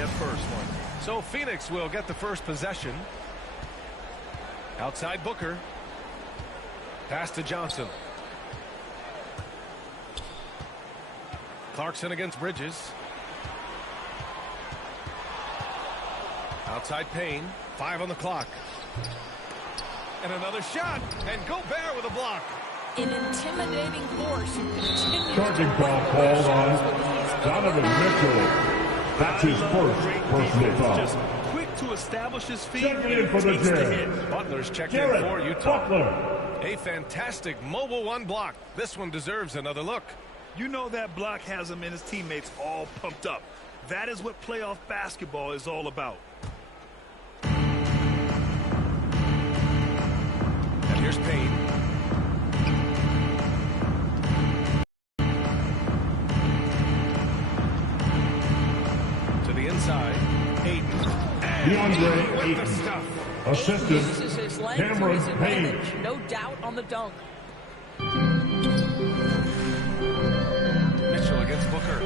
that first one. So Phoenix will get the first possession. Outside Booker. Pass to Johnson. Clarkson against Bridges. Outside Payne. 5 on the clock. And another shot. And Gobert with a block. An intimidating force who continues Charging foul called on Donovan Mitchell. That's his first personal foul. Just quick to establish his feet. Checking in for the Jazz. Butler's checked in for Utah. A fantastic mobile one block. This one deserves another look. You know that block has him and his teammates all pumped up. That is what playoff basketball is all about. And here's Payne. To the inside. Ayton. DeAndre Ayton. Assistant, uses his length to Cameron his advantage. Payne. No doubt on the dunk. Mitchell against Booker.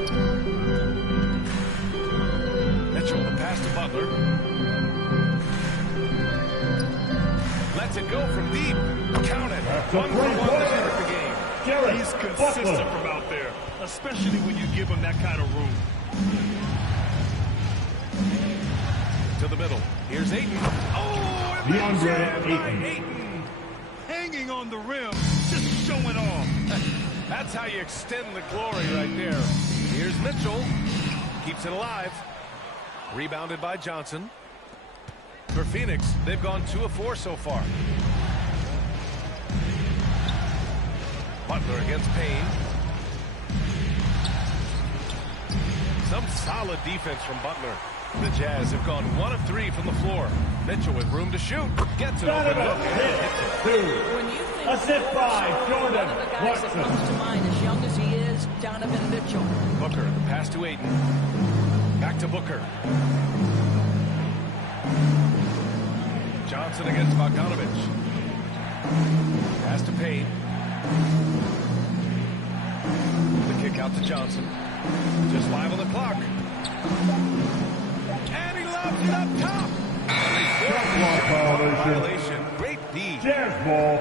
Mitchell, the pass to Butler. Lets it go from deep. Count it. That's a 1 for 1 great to play. start the game. He's consistent from out there, especially when you give him that kind of room. To the middle. Here's Ayton. Oh, and DeAndre Ayton. Ayton. Hanging on the rim, just showing off. That's how you extend the glory right there. Here's Mitchell. Keeps it alive. Rebounded by Johnson. For Phoenix, they've gone 2 of 4 so far. Butler against Payne. Some solid defense from Butler. The Jazz have gone 1 of 3 from the floor. Mitchell with room to shoot. Gets an open look and hits it. When you think Assist by Jordan one of the guys that comes to mind as young as he is, Donovan Mitchell. Booker, the pass to Ayton. Back to Booker. Johnson against Bogdanovich. Pass to Payne. The kick out to Johnson. Just 5 on the clock. And he lobs it up top. Violation. Great D. Jazz ball.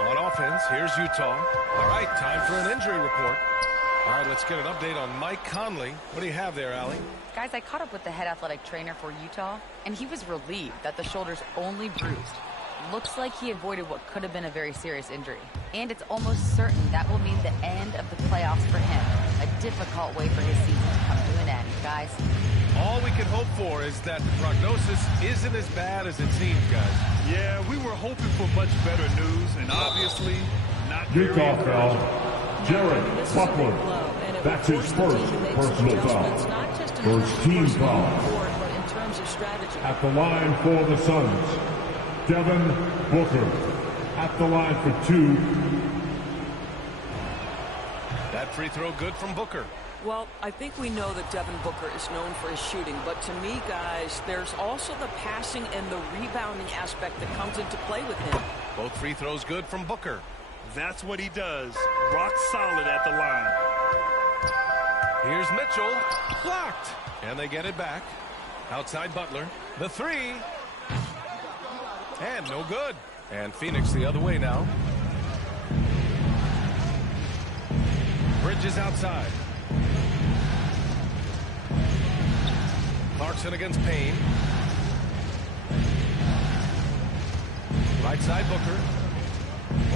On offense, here's Utah. All right, time for an injury report. All right, let's get an update on Mike Conley. What do you have there, Allie? Guys, I caught up with the head athletic trainer for Utah, and he was relieved that the shoulder's only bruised. Looks like he avoided what could have been a very serious injury. And it's almost certain that will mean the end of the playoffs for him. A difficult way for his season to come to an end, guys. All we can hope for is that the prognosis isn't as bad as it seems, guys. Yeah, we were hoping for much better news, and obviously not very Utah foul. encouraging. Jared Butler. That's his first personal foul. First team foul. At the line for the Suns, Devin Booker. At the line for 2. That free throw good from Booker. Well, I think we know that Devin Booker is known for his shooting, but to me, guys, there's also the passing and the rebounding aspect that comes into play with him. Both free throws good from Booker. That's what he does. Rock solid at the line. Here's Mitchell. Blocked. And they get it back. Outside Butler. The 3. And no good. And Phoenix the other way now. Bridges outside. Clarkson against Payne. Right side Booker.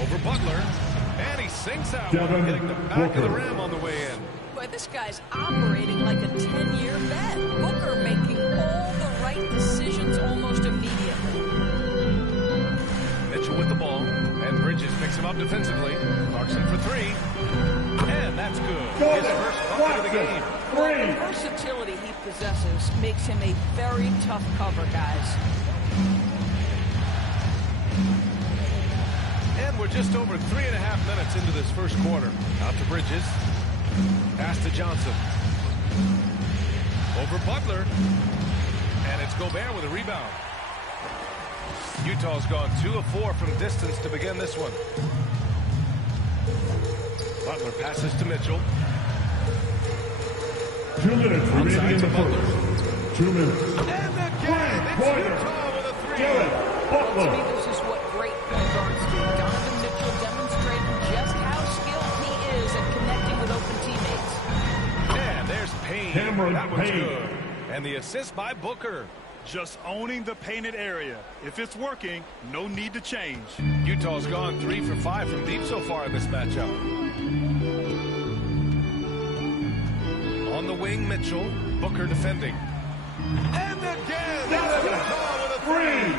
Over Butler. And he sinks out. Devin Hitting the back of the rim on the way in. But this guy's operating like a 10-year vet. Booker making all the right decisions almost immediately. Mitchell with the ball. And Bridges picks him up defensively. Clarkson for 3. And that's good. His first bucket of the game. The versatility he possesses makes him a very tough cover, guys. And we're just over 3.5 minutes into this first quarter. Out to Bridges. Pass to Johnson. Over Butler. And it's Gobert with a rebound. Utah's gone 2 of 4 from distance to begin this one. Butler passes to Mitchell. 2 minutes remaining in the first. 2 minutes. And again, it's Utah with a three. To me, this is what great point guards do. Donovan Mitchell demonstrating just how skilled he is at connecting with open teammates. And there's Payne. That was good. And the assist by Booker. Just owning the painted area. If it's working, no need to change. Utah's gone 3 for 5 from deep so far in this matchup. On the wing, Mitchell. Booker defending. And again, that's Utah with a three.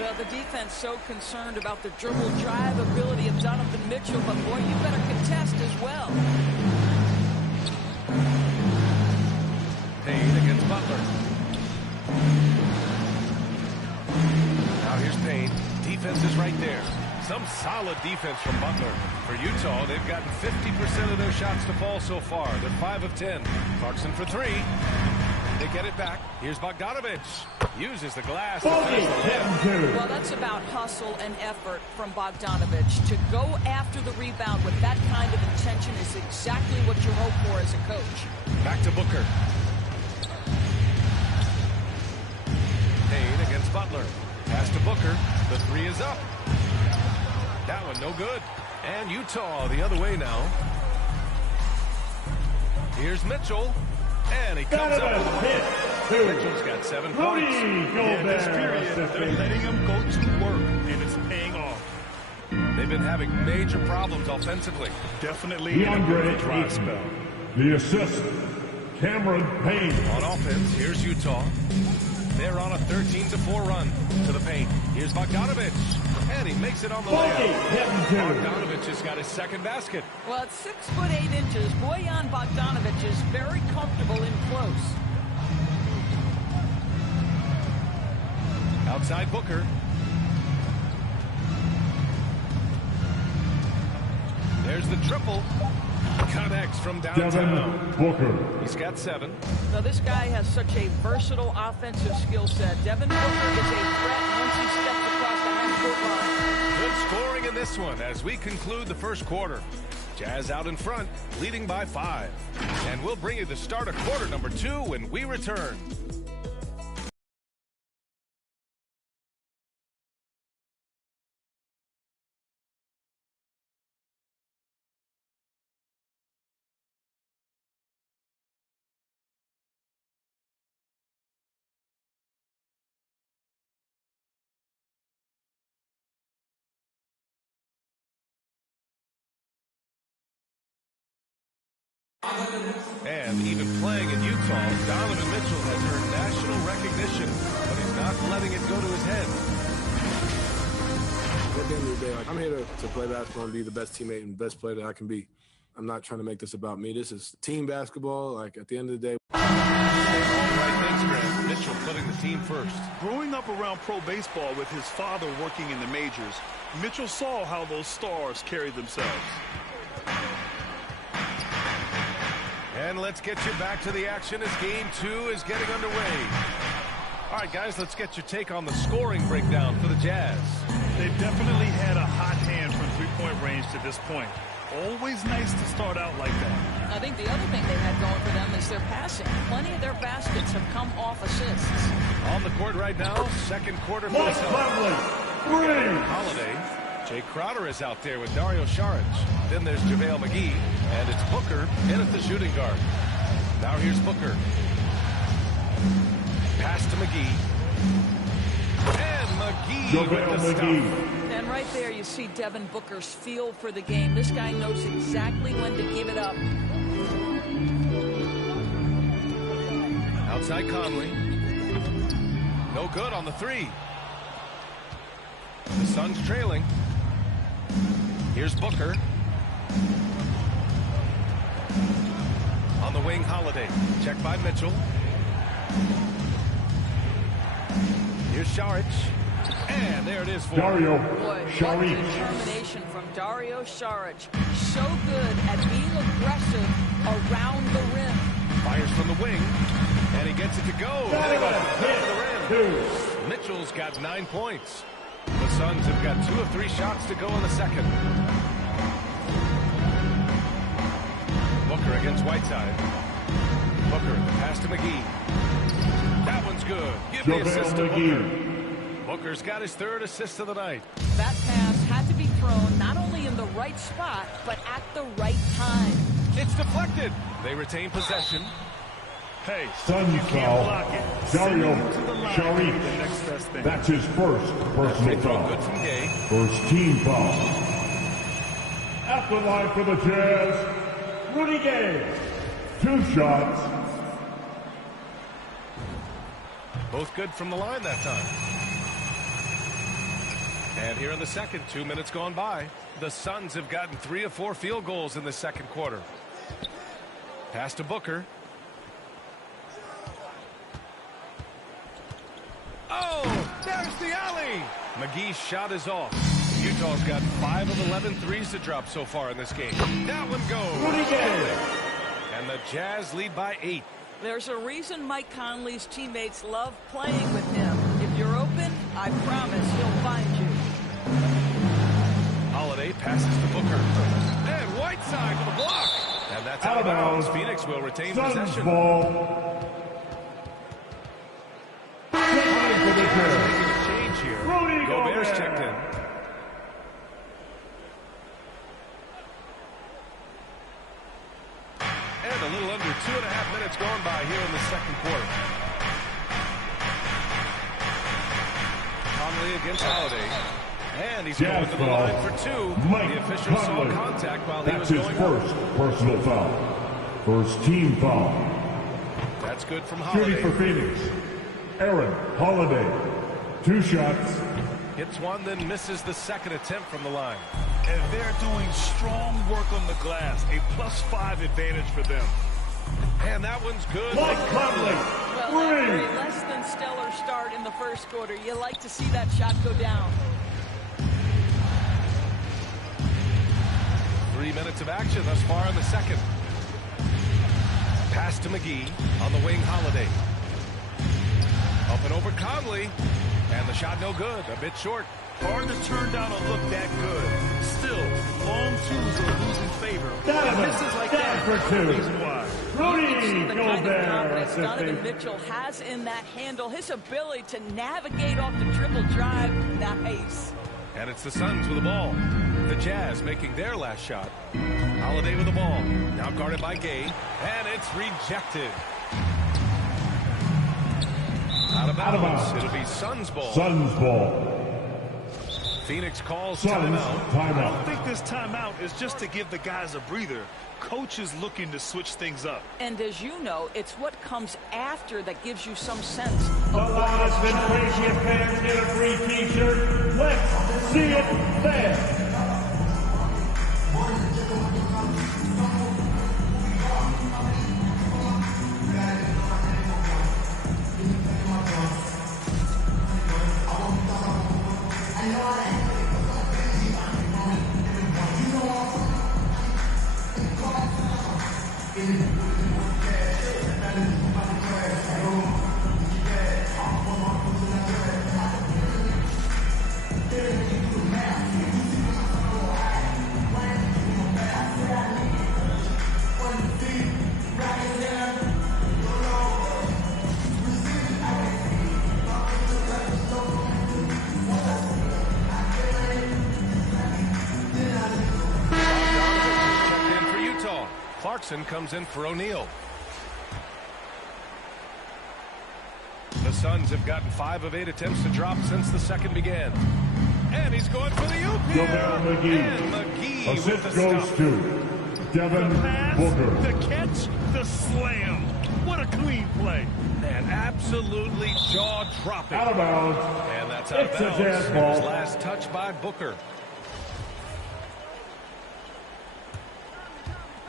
Well, the defense so concerned about the dribble drive ability of Donovan Mitchell, but boy, you better contest as well. Payne against Butler. Now here's Payne. Defense is right there. Some solid defense from Butler. For Utah, they've gotten 50% of their shots to fall so far. They're 5 of 10. Clarkson for 3. They get it back. Here's Bogdanovic. Uses the glass. Well, that's about hustle and effort from Bogdanovic. To go after the rebound with that kind of intention is exactly what you hope for as a coach. Back to Booker. Payne against Butler. Pass to Booker. The three is up. That one no good. And Utah the other way now. Here's Mitchell. And he comes up with a hit. Mitchell's got 7 points. In this period, they're letting him go to work, and it's paying off. They've been having major problems offensively. Definitely in a really dry spell. The assist, Cameron Payne. On offense, here's Utah. They're on a 13-4 run to the paint. Here's Bogdanovic. And he makes it on the layup. Bogdanovic has got his second basket. Well, at 6 foot 8 inches, Bojan Bogdanovic is very comfortable in close. Outside Booker. There's the triple. Connects from downtown. Devin Booker. He's got 7. Now, this guy has such a versatile offensive skill set. Devin Booker is a threat once he steps across the half-court line. Good scoring in this one as we conclude the first quarter. Jazz out in front, leading by 5. And we'll bring you the start of quarter number 2 when we return. And even playing in Utah, Donovan Mitchell has earned national recognition, but he's not letting it go to his head. At the end of the day, I'm here to play basketball and be the best teammate and best player that I can be. I'm not trying to make this about me. This is team basketball. Like, at the end of the day. All right, thanks, Grant. Mitchell putting the team first. Growing up around pro baseball with his father working in the majors, Mitchell saw how those stars carried themselves. And let's get you back to the action as Game 2 is getting underway. All right, guys, let's get your take on the scoring breakdown for the Jazz. They've definitely had a hot hand from three-point range to this point. Always nice to start out like that. I think the other thing they've had going for them is their passing. Plenty of their baskets have come off assists. On the court right now, second quarter for the Holiday. Jay Crowder is out there with Dario Saric. Then there's JaVale McGee, and it's Booker in at the shooting guard. Now here's Booker. Pass to McGee. And McGee with the stuff. And right there you see Devin Booker's feel for the game. This guy knows exactly when to give it up. Outside Conley. No good on the three. The Suns trailing. Here's Booker. On the wing, Holiday. Checked by Mitchell. Here's Saric. And there it is for Dario Saric. Determination from Dario Saric. So good at being aggressive around the rim. Fires from the wing. And he gets it to go. The rim. Mitchell's got 9 points. The Suns have got 2 of 3 shots to go in the second. Booker against Whiteside. Booker, pass to McGee. That one's good. Give the assist to Booker. Booker's got his 3rd assist of the night. That pass had to be thrown not only in the right spot, but at the right time. It's deflected. They retain possession. Hey, Suns you can't block it. Dario Send him to the line. Sharif. The next best thing. That's his first personal foul. Good from Gay. First team foul. At the line for the Jazz, Rudy Gay. 2 shots. Both good from the line that time. And here in the second, 2 minutes gone by. The Suns have gotten 3 of 4 field goals in the second quarter. Pass to Booker. Oh, there's the alley. McGee's shot is off. Utah's got 5 of 11 threes to drop so far in this game. That one goes. And the Jazz lead by 8. There's a reason Mike Conley's teammates love playing with him. If you're open, I promise he'll find you. Holiday passes to Booker. And Whiteside with a block. And that's out of bounds. Phoenix will retain possession. Ball. Making a change here. Gobert's checked in. And a little under 2.5 minutes gone by here in the second quarter. Conley against Holiday. And he's going to the line for 2. The official saw contact while he was going That's his first personal foul. First team foul. That's good from Holiday. Shooting for Phoenix. Aaron Holiday. 2 shots. Hits one, then misses the second attempt from the line. And they're doing strong work on the glass. A +5 advantage for them. And that one's good. Well, after a less than stellar start in the first quarter, you like to see that shot go down. 3 minutes of action thus far in the second. Pass to McGee on the wing. Holiday. Up and over Conley. And the shot no good. A bit short. Hard to turn down a look that good. Still, long twos are losing favor. Misses like that for 2. Reason why. Rudy The kind of confidence Gobert. Donovan Mitchell has in that handle, his ability to navigate off the dribble drive, nice. And it's the Suns with the ball. The Jazz making their last shot. Holiday with the ball. Now guarded by Gay. And it's rejected. Out of bounds. It'll be Suns ball. Suns ball. Phoenix calls Suns timeout. I don't think this timeout is just to give the guys a breather. Coach is looking to switch things up. And as you know, it's what comes after that gives you some sense of The what last is Patriot fans get a free t-shirt. Let's see it there. Comes in for O'Neal. The Suns have gotten 5 of 8 attempts to drop since the second began. And he's going for the oop here. And McGee Assist with the goes stop. to Devin The pass, Booker. the catch, the slam. What a clean play. And absolutely jaw-dropping. Out of bounds. And that's out of It's a bounds. Jazz It ball. was last touched by Booker.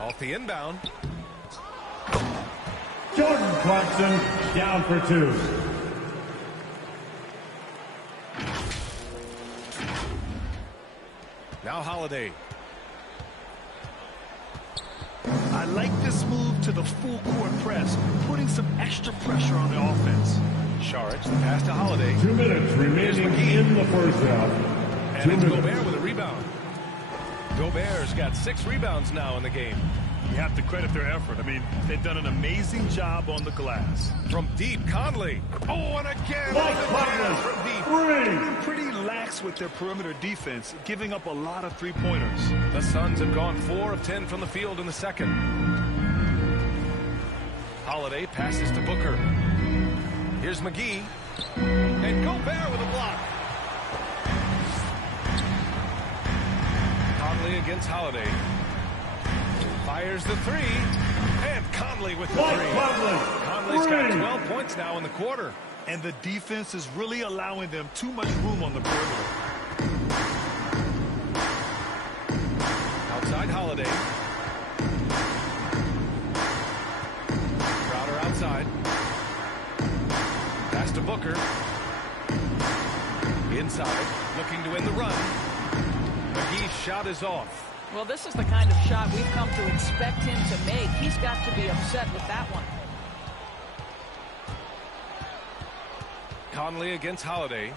Off the inbound. Jordan Clarkson down for 2. Now Holiday. I like this move to the full court press, putting some extra pressure on the offense. Saric, the pass to Holiday. 2 minutes remaining in the first half. And it's Gobert with a rebound. Gobert's got 6 rebounds now in the game. You have to credit their effort. I mean, they've done an amazing job on the glass. From deep, Conley. Oh, and again, from deep. Pretty lax with their perimeter defense, giving up a lot of three-pointers. The Suns have gone 4 of 10 from the field in the second. Holiday passes to Booker. Here's McGee. And Gobert with a block. Conley against Holiday. Fires the three. And Conley with the three. Conley's got 12 points now in the quarter. And the defense is really allowing them too much room on the perimeter. Outside Holiday. Crowder outside. Pass to Booker. Inside. Looking to win the run. McGee's shot is off. Well, this is the kind of shot we've come to expect him to make. He's got to be upset with that one. Conley against Holiday.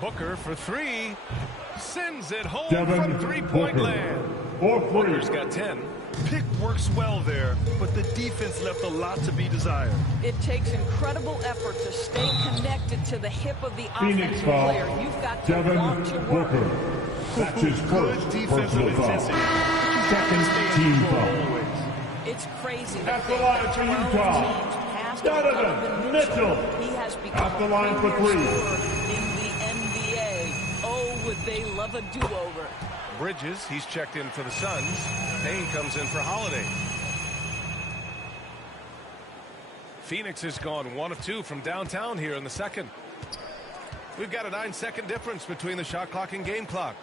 Booker for three. Sends it home from three-point land. Booker's got 10. Pick works well there, but the defense left a lot to be desired. It takes incredible effort to stay connected to the hip of the offensive player. You've got to want to work. That's his first personal foul. Second team foul. It's crazy. At the line for Utah, Donovan Mitchell. He has become at the line for three. In the NBA. Oh, would they love a do-over. Bridges, he's checked in for the Suns. Payne comes in for Holiday. Phoenix has gone 1 of 2 from downtown here in the second. We've got a 9-second difference between the shot clock and game clock.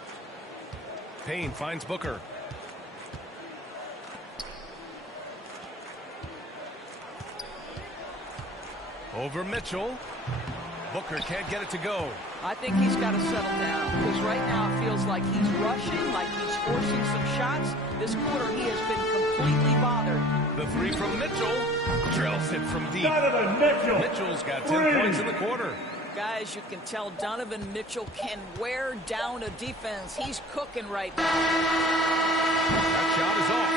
Payne finds Booker. Over Mitchell. Booker can't get it to go. I think he's got to settle down, because right now it feels like he's rushing, like he's forcing some shots. This quarter he has been completely bothered. The three from Mitchell. Drills it from deep. Donovan Mitchell. Mitchell's got 10 points in the quarter. Guys, you can tell Donovan Mitchell can wear down a defense. He's cooking right now. That shot is off.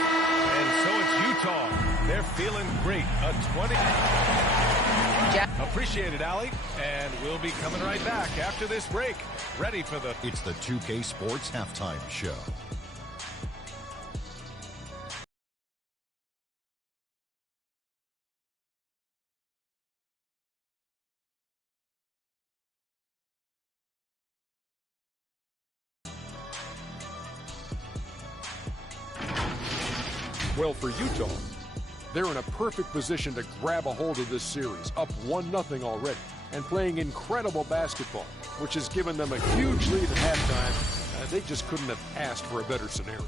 And so it's Utah. They're feeling great. A 20. Appreciate it, Allie. And we'll be coming right back after this break. Ready for the... It's the 2K Sports Halftime Show. Well, for Utah, they're in a perfect position to grab a hold of this series, up 1-0 already, and playing incredible basketball, which has given them a huge lead at halftime. They just couldn't have asked for a better scenario.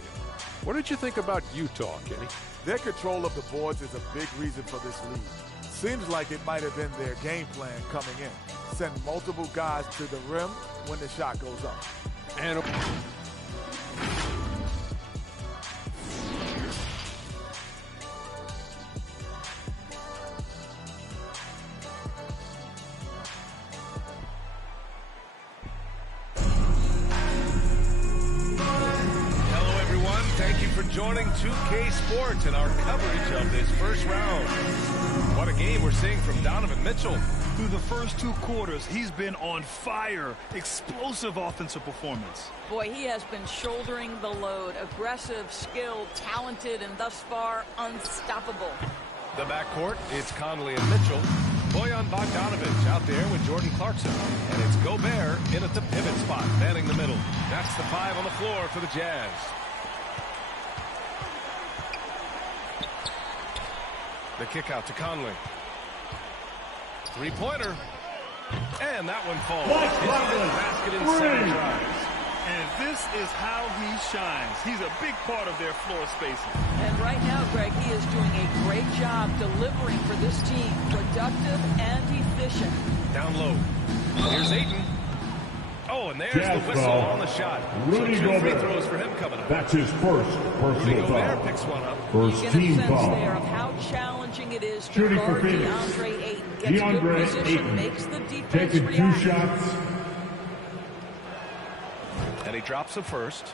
What did you think about Utah, Kenny? Their control of the boards is a big reason for this lead. Seems like it might have been their game plan coming in. Send multiple guys to the rim when the shot goes up. And joining 2K Sports in our coverage of this first round. What a game we're seeing from Donovan Mitchell. Through the first 2 quarters, he's been on fire. Explosive offensive performance. Boy, he has been shouldering the load. Aggressive, skilled, talented, and thus far unstoppable. The backcourt, it's Conley and Mitchell. Bojan Bogdanovic out there with Jordan Clarkson. And it's Gobert in at the pivot spot, manning the middle. That's the 5 on the floor for the Jazz. The kick out to Conley. Three-pointer. And that one falls. Basket in 7 drives. And this is how he shines. He's a big part of their floor spacing. And right now, Greg, he is doing a great job delivering for this team. Productive and efficient. Down low. Here's Ayton. Oh, and there's the whistle on the shot. So 2 free throws for him coming up. That's his first personal foul. Picks one up. First team foul. There of how challenging it is to Shooting guard for Phoenix. DeAndre Ayton. Gets good position, makes the defense taking react. 2 shots. And he drops the first.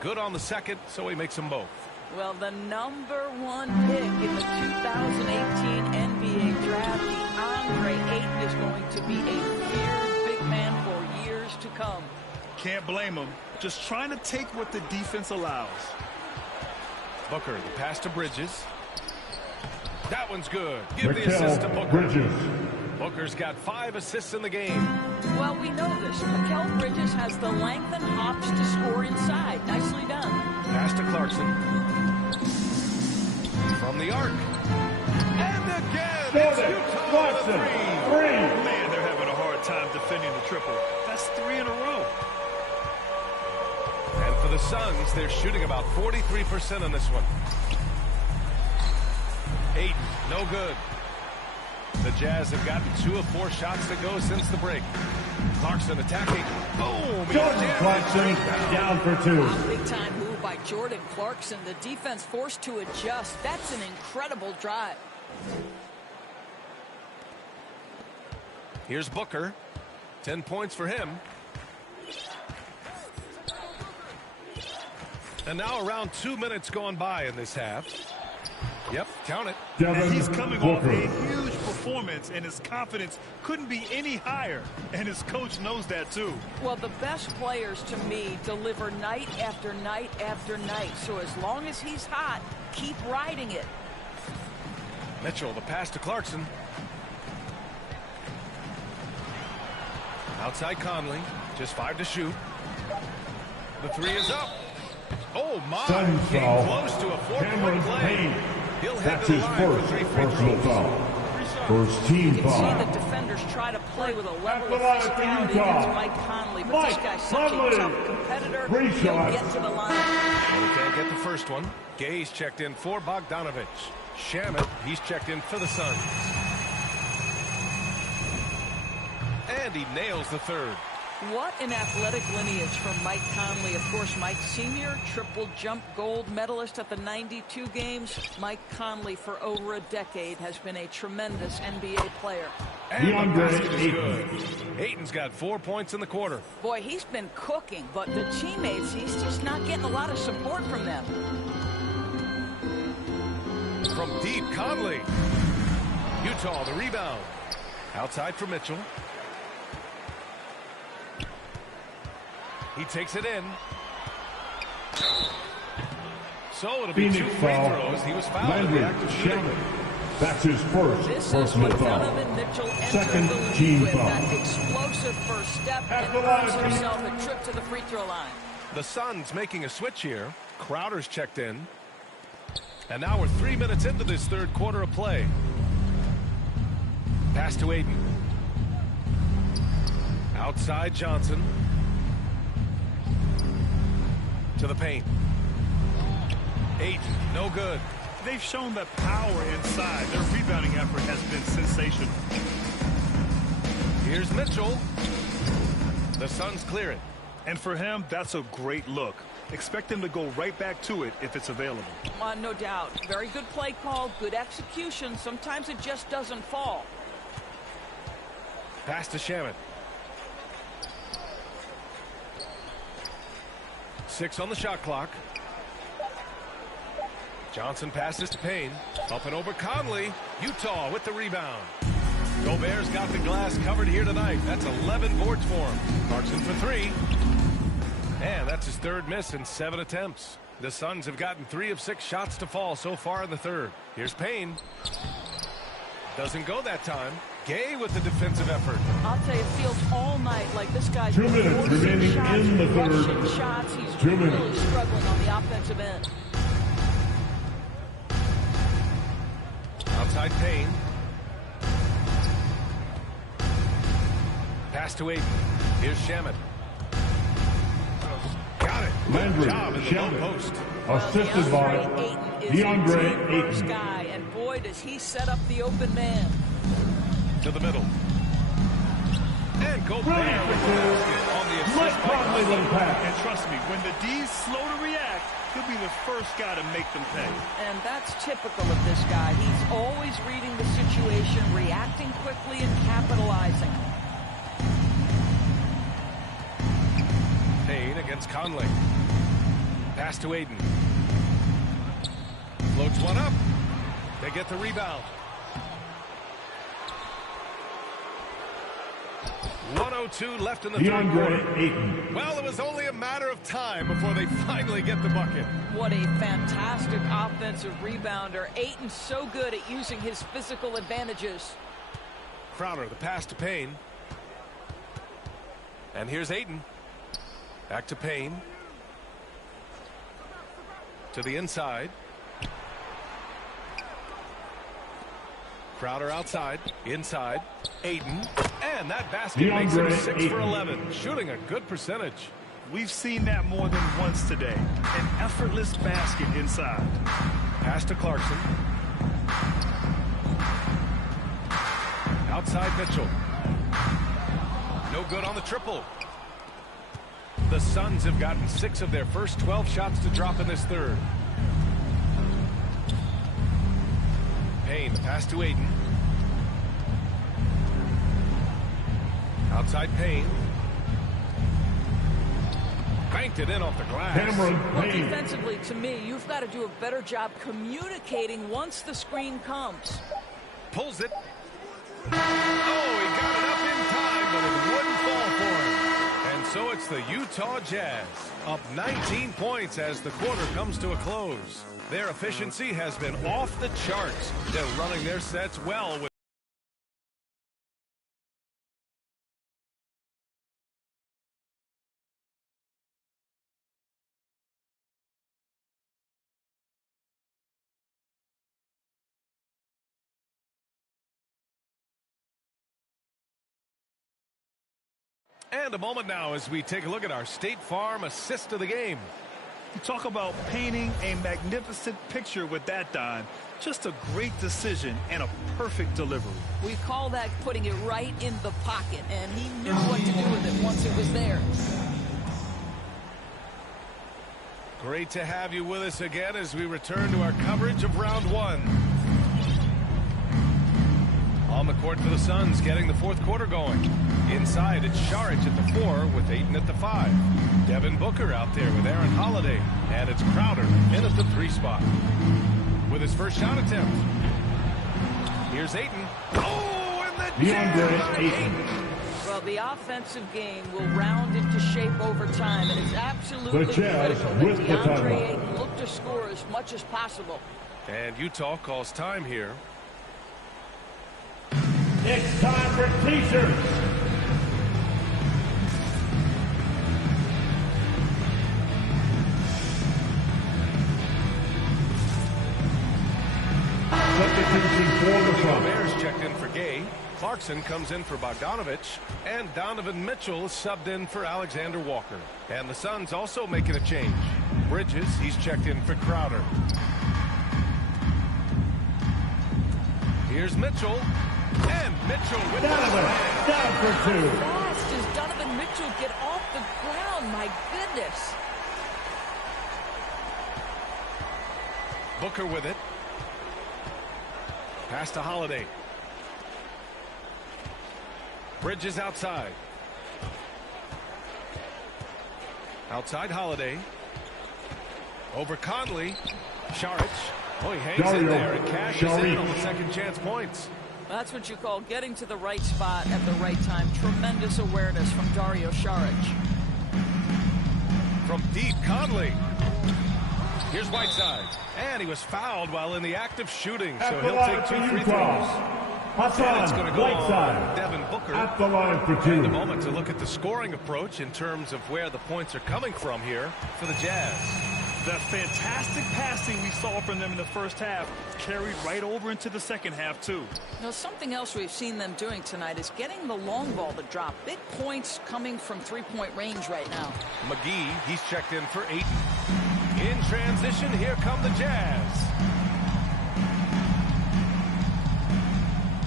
good on the second, so he makes them both. Well, the #1 pick in the 2018 NBA draft, DeAndre Ayton, is going to be a feared big man for years to come. Can't blame him. Just trying to take what the defense allows. Booker, the pass to Bridges. That one's good. Give the assist to Booker. Bridges. Booker's got 5 assists in the game. Well, we know this. Mikal Bridges has the length and hops to score inside. Nicely done. Pass to Clarkson. From the arc. And again, it's Utah with a 3. Man, they're having a hard time defending the triple. That's 3 in a row. And for the Suns, they're shooting about 43% on this one. Ayton, no good. The Jazz have gotten 2 of 4 shots to go since the break. Clarkson attacking. Boom! Jordan Clarkson down for 2. Big time move by Jordan Clarkson. The defense forced to adjust. That's an incredible drive. Here's Booker. 10 points for him. And now around 2 minutes gone by in this half. Yep, count it. And he's coming off a huge performance, and his confidence couldn't be any higher. And his coach knows that, too. Well, the best players, to me, deliver night after night after night. So as long as he's hot, keep riding it. Mitchell, the pass to Clarkson. Outside Conley. Just 5 to shoot. The 3 is up. Oh, my. Getting close to a 4-point play. He'll head to the line for 3 free throws. First team You foul. can see the defenders try to play with a level of physicality against Mike Conley, but this guy's such a tough competitor. He'll get to the line. He can't get the first one. Gay's checked in for Bogdanovich. Shamet, he's checked in for the Suns. And he nails the 3rd. What an athletic lineage from Mike Conley. Of course, Mike Sr., triple jump gold medalist at the 92 games. Mike Conley, for over a decade, has been a tremendous NBA player. And the basket is good. Ayton's got 4 points in the quarter. Boy, he's been cooking, but the teammates, he's just not getting a lot of support from them. From deep, Conley. Utah, the rebound. Outside for Mitchell. He takes it in. So it'll be 2 free throws. He was fouled in the act of shooting. That's his first This personal is what foul. Donovan Mitchell entered Second the league team with, foul. that explosive first step, At and the line, earns himself a trip to the free throw line. The Suns making a switch here. Crowder's checked in. And now we're 3 minutes into this 3rd quarter of play. Pass to Ayton. Outside Johnson. To the paint. Ayton, no good. They've shown that power inside. Their rebounding effort has been sensational. Here's Mitchell. The Suns clear it. And for him, that's a great look. Expect him to go right back to it if it's available. No doubt. Very good play call, good execution. Sometimes it just doesn't fall. Pass to Shamet. 6 on the shot clock. Johnson passes to Payne. Up and over Conley. Utah with the rebound. Gobert's got the glass covered here tonight. That's 11 boards for him. Clarkson for 3. And that's his 3rd miss in 7 attempts. The Suns have gotten 3 of 6 shots to fall so far in the 3rd. Here's Payne. Doesn't go that time. Gay with the defensive effort. I'll tell you, it feels all night like this guy's 2 minutes remaining shots, in the 3rd. rushing shots. He's 2 really minutes. struggling on the offensive end. Outside Payne. Pass to Ayton. Here's Shamet. Got it. Landry Good job in the low Shamet. post. Assisted by DeAndre Ayton. Ayton. Guy, and boy, does he set up the open man. To the middle. And Gobert with the basket on the assist by Conley. And trust me, when the D's slow to react, he'll be the first guy to make them pay. And that's typical of this guy. He's always reading the situation, reacting quickly, and capitalizing. Payne against Conley. Pass to Aiden. Floats one up. They get the rebound. 1:02 left in the third quarter. Well, it was only a matter of time before they finally get the bucket. What a fantastic offensive rebounder. Ayton's so good at using his physical advantages. Crowder, the pass to Payne. And here's Ayton. Back to Payne. To the inside. Crowder outside. Inside. Ayton. And that basket makes him 6 for 11. Shooting a good percentage. We've seen that more than once today. An effortless basket inside. Pass to Clarkson. Outside Mitchell. No good on the triple. The Suns have gotten 6 of their first 12 shots to drop in this third. Payne, the pass to Aiden. Outside Payne. Banked it in off the glass. Well, defensively, to me, you've got to do a better job communicating once the screen comes. Pulls it. Oh, he got it up in time, but it wouldn't fall for him. And so it's the Utah Jazz, up 19 points as the quarter comes to a close. Their efficiency has been off the charts. They're running their sets well with And a moment now as we take a look at our State Farm assist of the game. You talk about painting a magnificent picture with that, Don. Just a great decision and a perfect delivery. We call that putting it right in the pocket, and he knew what to do with it once it was there. Great to have you with us again as we return to our coverage of round one. On the court for the Suns, getting the fourth quarter going. Inside, it's Saric at the 4 with Ayton at the 5. Devin Booker out there with Aaron Holiday. And it's Crowder in at the 3 spot. With his first shot attempt. Here's Ayton. Oh, and the jam by Ayton. Well, the offensive game will round into shape over time, and it's absolutely critical that DeAndre Ayton look to score as much as possible. And Utah calls time here. It's time for T-shirts. Substitution for the Suns. Bears checked in for Gay. Clarkson comes in for Bogdanovich. And Donovan Mitchell is subbed in for Alexander Walker. And the Suns also making a change. Bridges, he's checked in for Crowder. Here's Mitchell. And Mitchell with Donovan down for 2. How fast does Donovan Mitchell get off the ground? My goodness. Booker with it. Pass to Holiday. Bridges outside. Outside Holiday. Over Conley. Saric. Oh, he hangs in there and cashes in on the second chance points. That's what you call getting to the right spot at the right time. Tremendous awareness from Dario Saric. From deep, Conley. Here's Whiteside. And he was fouled while in the act of shooting, so he'll take 2 free throws. And it's going to go on Devin Booker. At the line for 2. And a moment to look at the scoring approach in terms of where the points are coming from here for the Jazz. The fantastic passing we saw from them in the first half carried right over into the second half, too. Now, something else we've seen them doing tonight is getting the long ball to drop. Big points coming from three-point range right now. McGee, he's checked in for Ayton. In transition, here come the Jazz.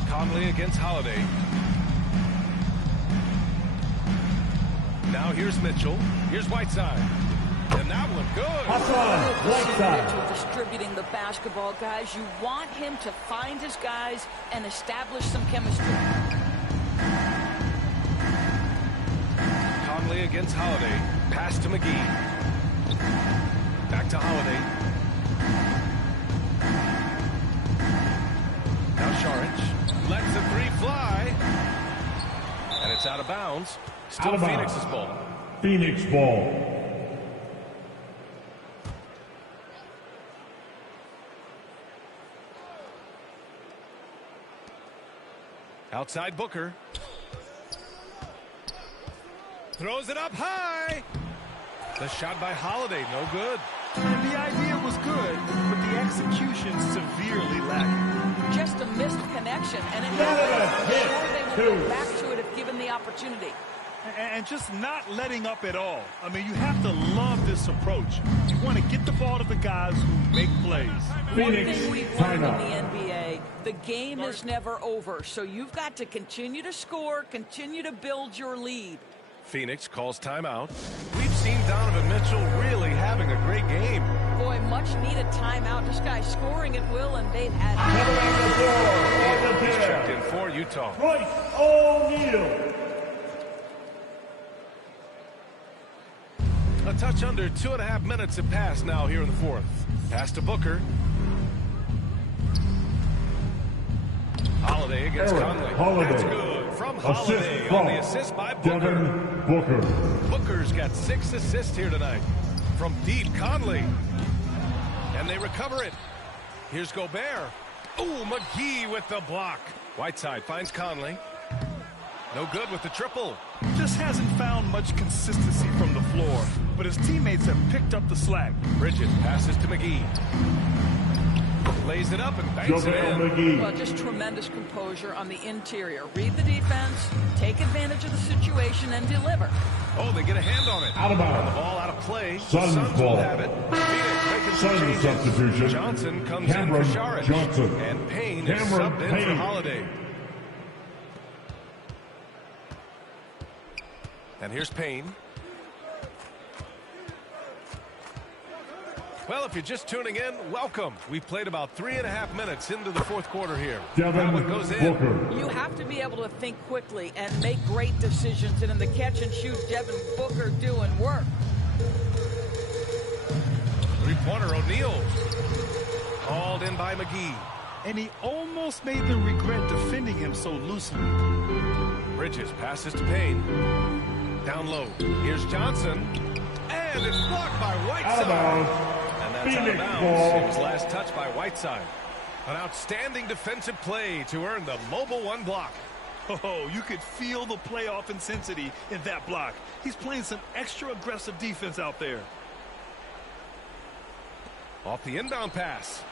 Conley against Holiday. Now here's Mitchell. Here's Whiteside. And that one good. Mitchell distributing the basketball, guys. You want him to find his guys and establish some chemistry. Conley against Holiday. Pass to McGee. Back to Holiday. Now Šarić lets the three fly. And it's out of bounds. Still Phoenix's ball. Phoenix ball. Outside Booker. Throws it up high. The shot by Holiday, no good. And the idea was good, but the execution severely lacking. Just a missed connection, and I'm sure they will go back to it if given the opportunity. And just not letting up at all. I mean, you have to love this approach. You want to get the ball to the guys who make plays. One thing we've learned in the NBA, the game is never over. So you've got to continue to score, continue to build your lead. Phoenix calls timeout. We've seen Donovan Mitchell really having a great game. Boy, much needed timeout. This guy's scoring at will, and they've had He's checked in for Utah. Royce O'Neal. A touch under 2.5 minutes have passed now here in the fourth. Pass to Booker. Holiday against Conley. That's good from Holiday on the assist by Booker. Booker's got 6 assists here tonight. From deep, Conley. And they recover it. Here's Gobert. Oh, McGee with the block. Whiteside finds Conley. No good with the triple. Just hasn't found much consistency from the floor, but his teammates have picked up the slack. Bridges passes to McGee. Lays it up and banks it in. Well, just tremendous composure on the interior. Read the defense, take advantage of the situation, and deliver. Oh, they get a hand on it. Out of bounds. The ball out of play. Suns will have it. Suns substitution. Johnson comes in for Šarić. And Payne is subbed in for Holiday. And here's Payne. Well, if you're just tuning in, welcome. We've played about 3.5 minutes into the fourth quarter here. Now it goes in. You have to be able to think quickly and make great decisions. And in the catch and shoot, Devin Booker doing work. Three-pointer, O'Neal. Called in by McGee. And he almost made them regret defending him so loosely. Bridges passes to Payne. Down low. Here's Johnson. And it's blocked by Whiteside. And that's out of bounds. It was last touched by Whiteside. An outstanding defensive play to earn the mobile one block. Oh, you could feel the playoff intensity in that block. He's playing some extra aggressive defense out there. Off the inbound pass.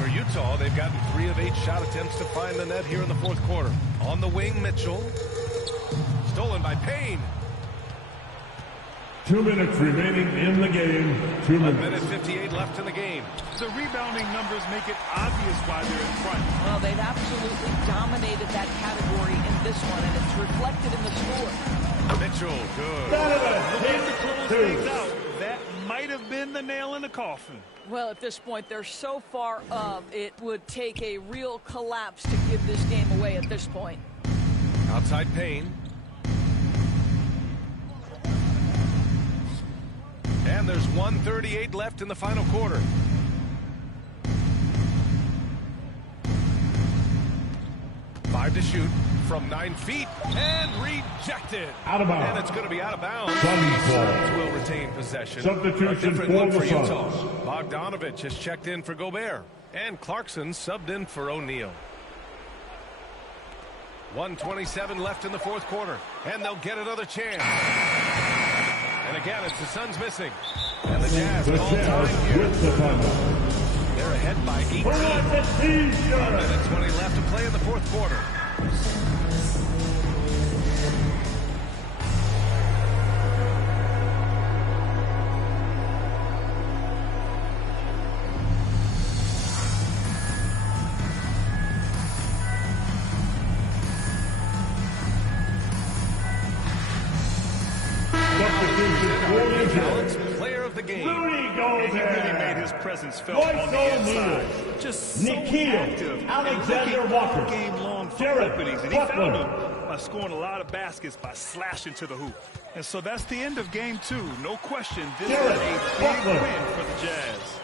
For Utah, they've gotten 3 of 8 shot attempts to find the net here in the fourth quarter. On the wing, Mitchell. Stolen by Payne. 2 minutes remaining in the game. 2 minutes. 1 minute 58 left in the game. The rebounding numbers make it obvious why they're in front. Well, they've absolutely dominated that category in this one, and it's reflected in the score. Mitchell, good. Looking to close things out. That might have been the nail in the coffin. Well, at this point, they're so far up, it would take a real collapse to give this game away at this point. Outside Payne. And there's 1:38 left in the final quarter. Five to shoot from 9 feet and rejected. Out of bounds. And it's going to be out of bounds. Suns will retain possession. Substitution A different look for Suns. Utah. Bogdanovich has checked in for Gobert. And Clarkson subbed in for O'Neal. 1:27 left in the fourth quarter. And they'll get another chance. And again, it's the Suns missing. And the Jazz all time here. They're ahead by 18. 1 minute 20 left to play in the fourth quarter. Player of the game. He really made his presence felt on the inside. Just so active. Alexander Walker. Game long for openings, and he found them. scoring a lot of baskets by slashing to the hoop. And so that's the end of game 2. No question, this is a big win for the Jazz.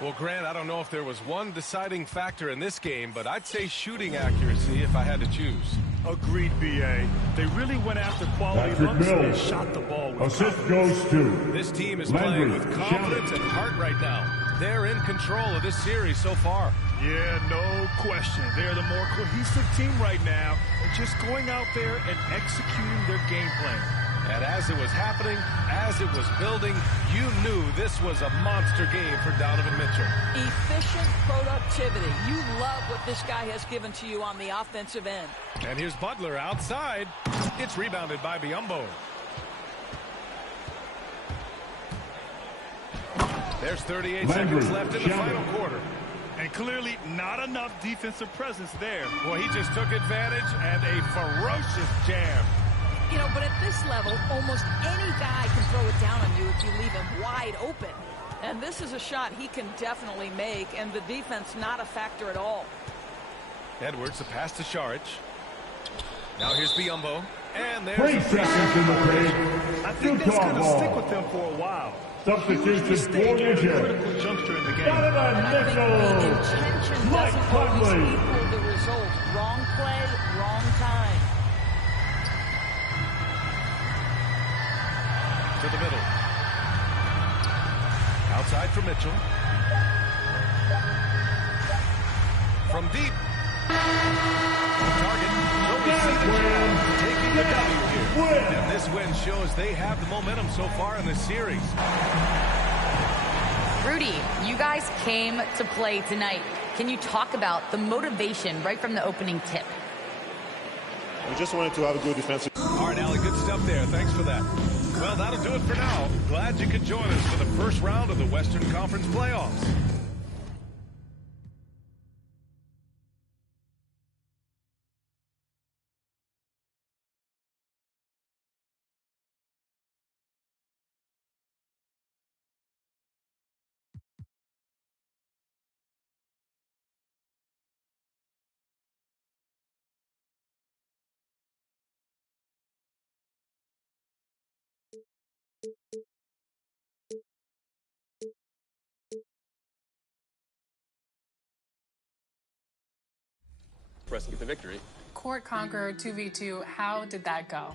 Well, Grant, I don't know if there was one deciding factor in this game, but I'd say shooting accuracy if I had to choose. Agreed, B.A. They really went after quality looks and shot the ball with Assist confidence. goes to This team is Landry playing with confidence and heart right now. They're in control of this series so far. Yeah, no question. They're the more cohesive team right now. They're just going out there and executing their game plan. And as it was happening, as it was building, you knew this was a monster game for Donovan Mitchell. Efficient productivity. You love what this guy has given to you on the offensive end. And here's Butler outside. It's rebounded by Biyombo. There's 38 seconds left in the final quarter. And clearly not enough defensive presence there. Well, he just took advantage and a ferocious jam. You know, but at this level, almost any guy can throw it down on you if you leave him wide open. And this is a shot he can definitely make, and the defense not a factor at all. Edwards, the pass to Saric. Now here's Biyombo. And there's 3 seconds in the paint. I think that's going to stick with them for a while. Substitution for the Jazz. Critical juncture in the game. Donovan The Mitchell. intention Mike doesn't always Conley. equal the result. Wrong play, wrong time. to the middle. Outside for Mitchell. From deep. Target. Taking the W here. And this win shows they have the momentum so far in this series. Rudy, you guys came to play tonight. Can you talk about the motivation right from the opening tip? We just wanted to have a good defensive. All right, Allie, good stuff there. Thanks for that. Well, that'll do it for now. Glad you could join us for the first round of the Western Conference playoffs. For us to get the victory. Court Conqueror 2v2, how did that go?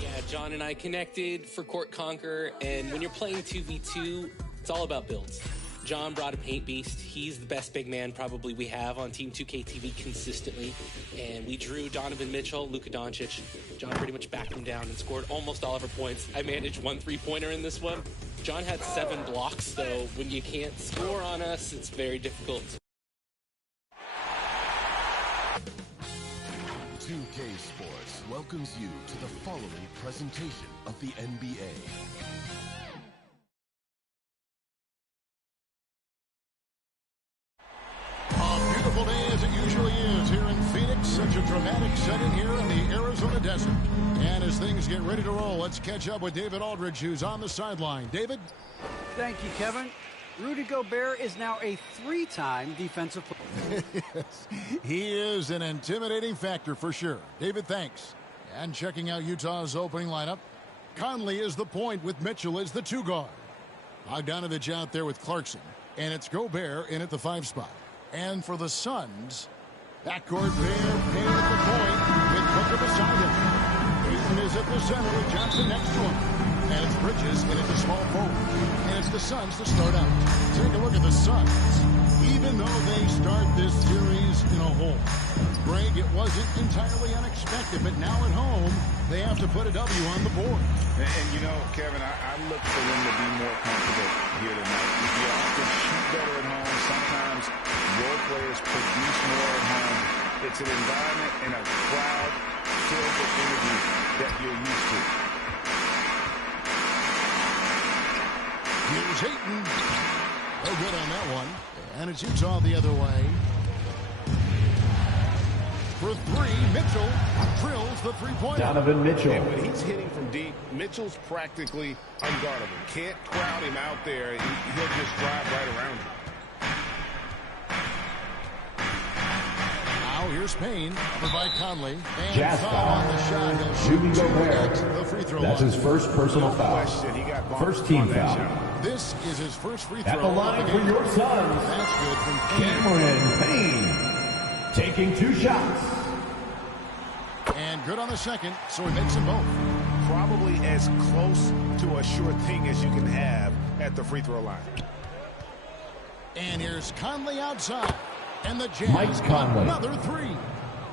Yeah, John and I connected for Court Conqueror, and when you're playing 2v2, it's all about builds. John brought a paint beast. He's the best big man probably we have on Team 2K TV consistently, and we drew Donovan Mitchell, Luka Doncic. John pretty much backed him down and scored almost all of our points. I managed 1 3-pointer in this one. John had 7 blocks, so when you can't score on us, it's very difficult. 2K Sports welcomes you to the following presentation of the NBA. A beautiful day as it usually is here in Phoenix. Such a dramatic setting here in the Arizona desert. And as things get ready to roll, let's catch up with David Aldridge, who's on the sideline. David? Thank you, Kevin. Rudy Gobert is now a 3-time defensive player. Yes, he is an intimidating factor for sure. David, thanks. And checking out Utah's opening lineup, Conley is the point with Mitchell as the 2 guard. Bogdanovich out there with Clarkson. And it's Gobert in at the 5 spot. And for the Suns, backcourt pair Payne at the point with Booker beside him. Payton is at the center with Johnson next to him. And it's Bridges in at the small forward. And it's the Suns to start out. Take a look at the Suns. Even though they start this series in a hole, Greg, it wasn't entirely unexpected, but now at home, they have to put a W on the board. And you know, Kevin, I look for them to be more comfortable here tonight. You often shoot better at home. Sometimes role players produce more at home. It's an environment and a crowd filled with energy that you're used to. Here's Ayton. No good on that one. And it's Utah the other way. For 3, Mitchell drills the 3-pointer. Donovan Mitchell. And when he's hitting from deep, Mitchell's practically unguardable. Can't crowd him out there. He'll just drive right around you. Now here's here's Payne. Over by Conley. And Jasper. foul on the shot. He'll Shooting shoot Gobert. the free throw That's line. his first personal foul. First team foul. This is his first free throw. At the line for your Suns, That's good from Payne. Cameron Payne. Taking 2 shots. And good on the second, so he makes them both. Probably as close to a sure thing as you can have at the free throw line. And here's Conley outside. And the Jazz Mike Conley. another 3.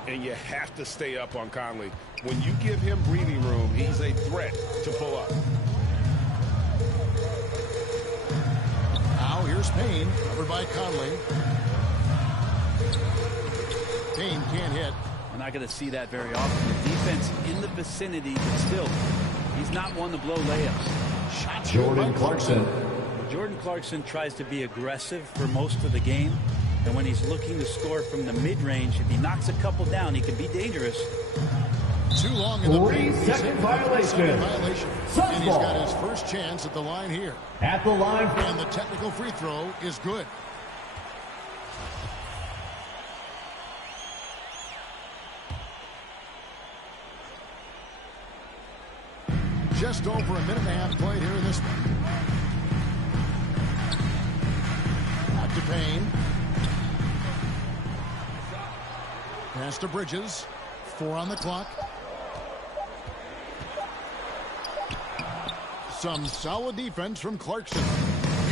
And you have to stay up on Conley. When you give him breathing room, he's a threat to pull up. Now here's Payne, covered by Conley. Payne can't hit. We're not going to see that very often. The defense in the vicinity, but still, he's not one to blow layups. Shots Jordan Clarkson. Jordan Clarkson tries to be aggressive for most of the game, and when he's looking to score from the mid-range, if he knocks a couple down, he can be dangerous. Too long in the paint. 3-second violation. And he's got his first chance at the line here. At the line. And the technical free throw is good. Just over a minute and a half played here in this one. Back to Payne. Pass to Bridges. 4 on the clock. Some solid defense from Clarkson.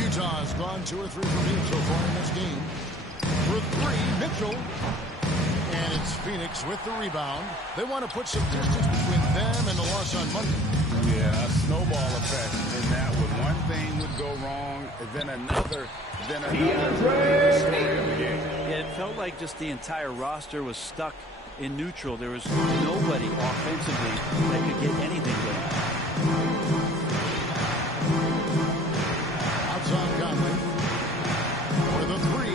Utah's gone 2 or 3 from him so far in this game. For 3, Mitchell. And it's Phoenix with the rebound. They want to put some distance between them and the loss on Monday. Yeah, a snowball effect in that one. One thing would go wrong, then another, then another. Story of the game. Yeah, it felt like just the entire roster was stuck in neutral. There was nobody offensively that could get anything going. Outside Conley. For the 3.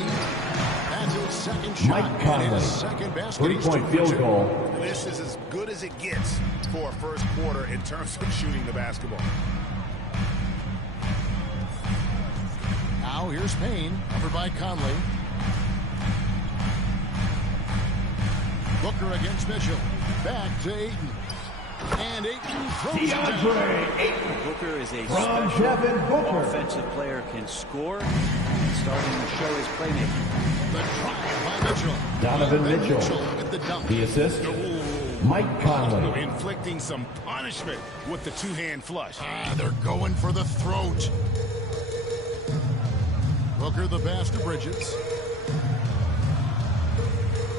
That's his second shot. Mike Conley. His second basket. 3-point field goal. This is as good as it gets for a first quarter in terms of shooting the basketball. Now here's Payne, covered by Conley. Booker against Mitchell. Back to Ayton. And Ayton throws it down. Booker is a From special Devin Booker. offensive player, can score, and starting to show his playmaking. The drive by Mitchell. Donovan And then Mitchell. with the dunk. The assist. Mike Conley. Inflicting some punishment with the two-hand flush. They're going for the throat. Booker the pass to Bridges.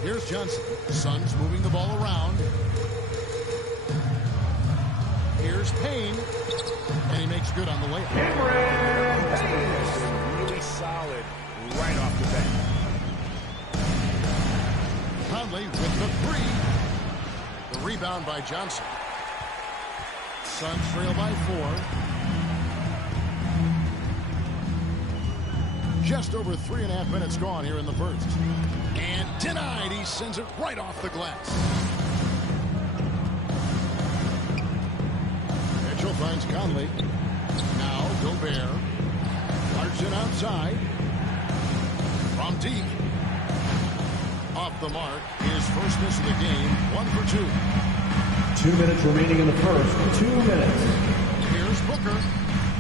Here's Johnson. Suns moving the ball around. Here's Payne. And he makes good on the layup. Really solid right off the bat. Conley with the 3. The rebound by Johnson. Suns trail by 4. Just over 3.5 minutes gone here in the first. And denied. He sends it right off the glass. Mitchell finds Conley. Now Gobert. Clarkson outside. From deep. Off the mark. His first miss of the game. 1 for 2. 2 minutes remaining in the first. 2 minutes. Here's Booker.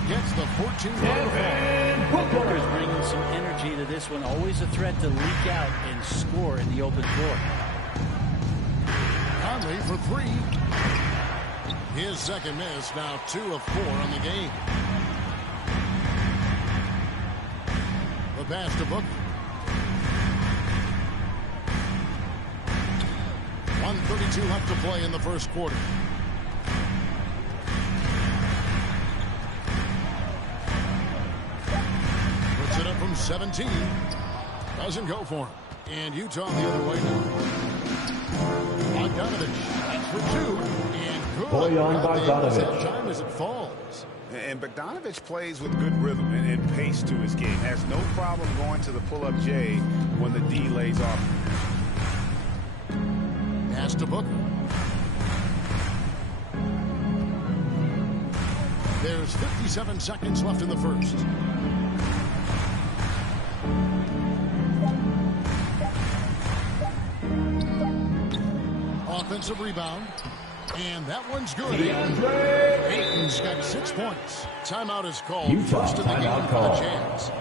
Gets the 14-point Booker is bringing some energy to this one. Always a threat to leak out and score in the open floor. Conley for 3. His second miss. Now 2 of 4 on the game. The pass to Booker. 1:32 left to play in the first quarter. Puts it up from 17. Doesn't go for him. And Utah the other way now. Bogdanovich for 2. And good. Bojan Bogdanovich. That time as it falls. And Bogdanovich plays with good rhythm and pace to his game. Has no problem going to the pull-up J when the D lays off. Pass to Booker. There's 57 seconds left in the first. offensive rebound. And that one's good. Ayton's got 6 points. Timeout is called. Utah, first in the game for the Jazz.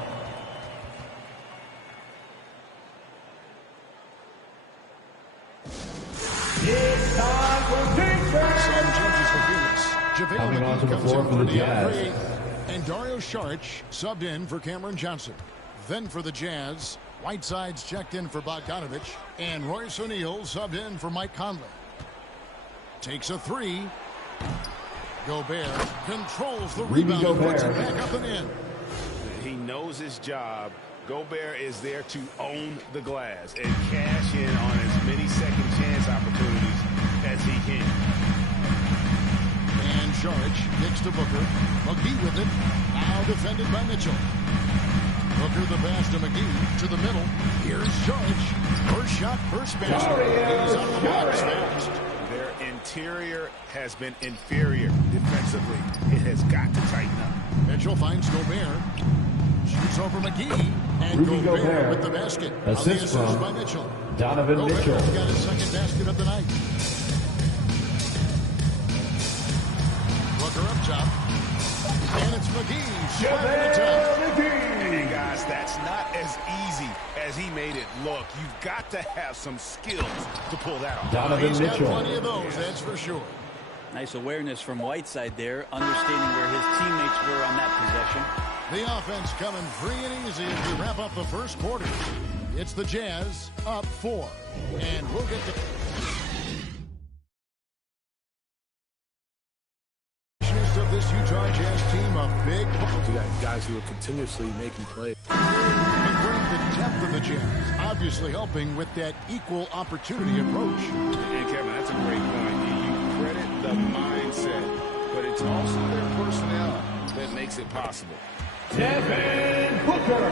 It's time for defense. Some judges for Phoenix. JaVale Coming McGee onto the comes floor in for for the Jazz. DeAndre. And Dario Saric subbed in for Cameron Johnson. Then for the Jazz, Whiteside's checked in for Bogdanovich. And Royce O'Neal subbed in for Mike Conley. Takes a 3. Gobert controls the rebound and puts it back up and in. He knows his job. Gobert is there to own the glass and cash in on as many second chance opportunities as he can. And Saric kicks to Booker. McGee with it. Now defended by Mitchell. Booker the pass to McGee to the middle. Here's Saric. First shot, first basket. He's out of the box fast. Their interior has been inferior defensively. It has got to tighten up. Mitchell finds Gobert. Shoots over McGee. And Gobert with the basket. Assist from by Mitchell. Donovan Mitchell. Gobert's got his second basket of the night. Booker up top. And it's McGee. And guys, that's not as easy as he made it look. You've got to have some skills to pull that off. Donovan He's Mitchell. got plenty of those, that's for sure. Nice awareness from Whiteside there, understanding where his teammates were on that possession. The offense coming free and easy as we wrap up the first quarter. It's the Jazz up 4. And we'll get to of this Utah Jazz team a big You got guys who are continuously making plays. and bring the depth of the Jazz, obviously helping with that equal opportunity approach. And Kevin, that's a great point. You credit the mindset, but it's also their personnel that makes it possible. Devin Booker.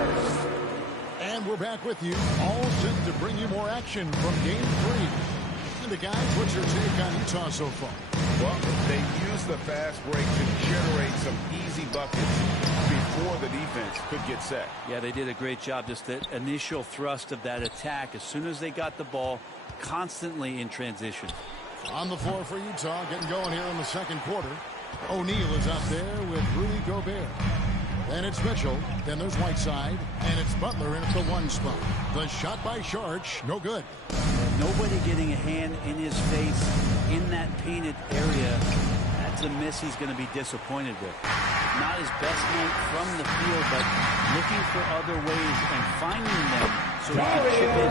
And we're back with you, all set to bring you more action from Game 3. And guys, what's your take on Utah so far? Well, they used the fast break to generate some easy buckets before the defense could get set. Yeah, they did a great job. Just the initial thrust of that attack as soon as they got the ball, constantly in transition. On the floor for Utah, getting going here in the second quarter. O'Neal is out there with Rudy Gobert. Then it's Mitchell. Then there's Whiteside. And it's Butler in at the 1 spot. The shot by Saric, no good. Nobody getting a hand in his face in that painted area. That's a miss he's going to be disappointed with. Not his best night from the field, but looking for other ways and finding them so he can chip in.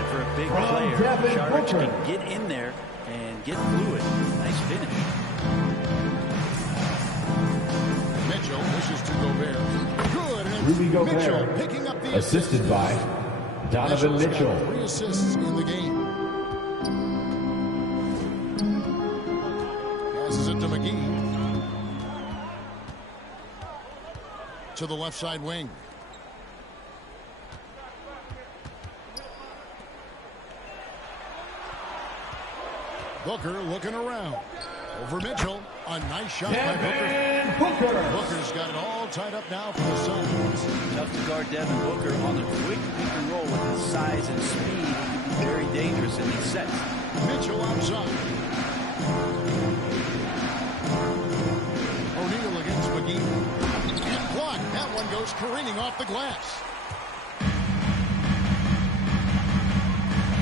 And for a big player, Saric can get in there and get fluid. Nice finish. Mitchell wishes to Gobert. Good. And Rudy Gobert. Mitchell picking up the Assisted by Donovan Mitchell. 3 assists in the game. Passes it to McGee. To the left side wing. Booker looking around. Over Mitchell. A nice shot by Booker. Booker's got it all tied up now for the Suns. Tough to guard Devin Booker on the quick pick and roll with his size and speed. He can be very dangerous in these sets. Mitchell outside. O'Neal against McGee. And blocked. That one goes careening off the glass.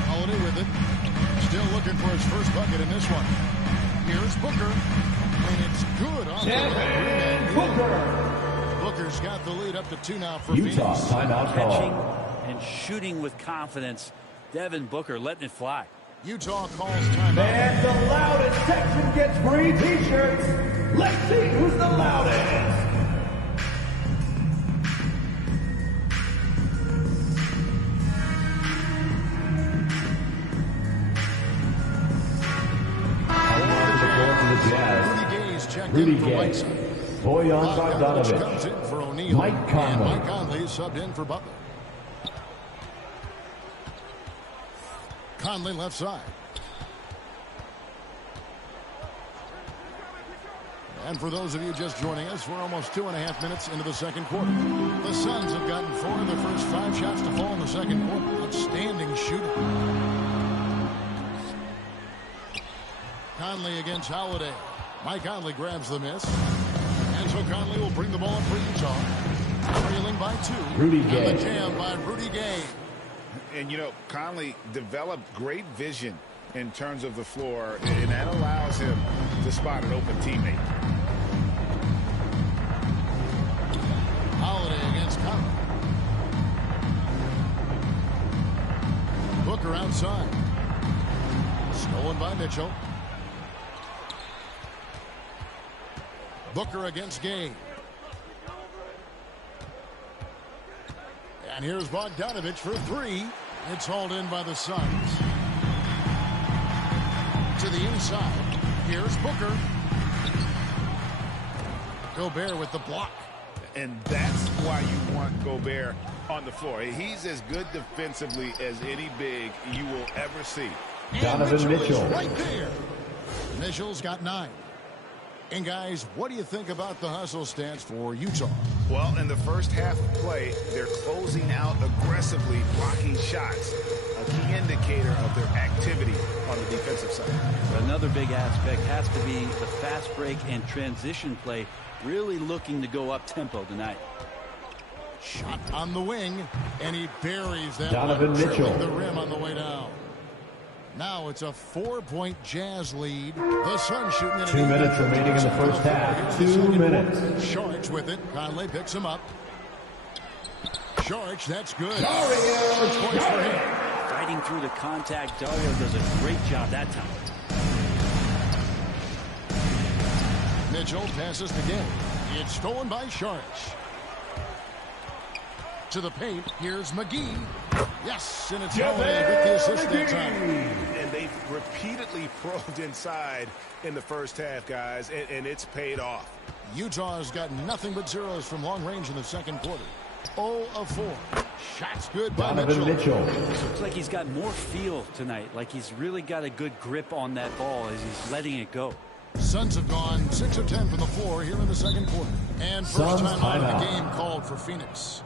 Holiday with it. Still looking for his first bucket in this one. Here's Booker. And it's good on the Booker. Booker's got the lead up to 2 now for Utah Phoenix. timeout Catching call. and shooting with confidence. Devin Booker letting it fly. Utah calls timeout. And the loudest section gets free t-shirts. Let's see who's the loudest. Rudy Gay, Bojan Bogdanovic, Mike Conley. Mike Conley subbed in for Butler. Conley left side. And for those of you just joining us, we're almost 2.5 minutes into the second quarter. The Suns have gotten 4 of their first 5 shots to fall in the second quarter. Outstanding shooting. against Holiday. Mike Conley grabs the miss. And so Conley will bring the ball up for Utah. Trailing by 2. Rudy and Gay. the jam by Rudy Gay. And, you know, Conley developed great vision in terms of the floor, and that allows him to spot an open teammate. Holiday against Conley. Booker outside. Stolen by Mitchell. Booker against Gay. And here's Bogdanovich for 3. It's hauled in by the Suns. To the inside. Here's Booker. Gobert with the block. And that's why you want Gobert on the floor. He's as good defensively as any big you will ever see. Donovan Mitchell. Right there. Mitchell's got 9. And guys, what do you think about the hustle stance for Utah? Well, in the first half of play, they're closing out aggressively, blocking shots. A key indicator of their activity on the defensive side. Another big aspect has to be the fast break and transition play, really looking to go up tempo tonight. Shot on the wing, and he buries that Donovan one, Mitchell. the rim on the way down. Now it's a 4-point Jazz lead. The Suns shooting it. 2 minutes remaining in the first half. 2 minutes. Sharch with it. Conley picks him up. Sharch, that's good. Dario 6 points for him. Fighting through the contact, Dario does a great job that time. Mitchell passes to Gay. It's stolen by Sharch. To the paint, here's McGee. Yes, and it's Holiday with the assist that time. And they've repeatedly probed inside in the first half, guys, and it's paid off. Utah's got nothing but zeros from long range in the second quarter. 0 of 4. Shots good by Donovan Mitchell. Looks like he's got more feel tonight, like he's really got a good grip on that ball as he's letting it go. Suns have gone 6 of 10 from the floor here in the second quarter. And first Suns time out of the timeout. game called for Phoenix.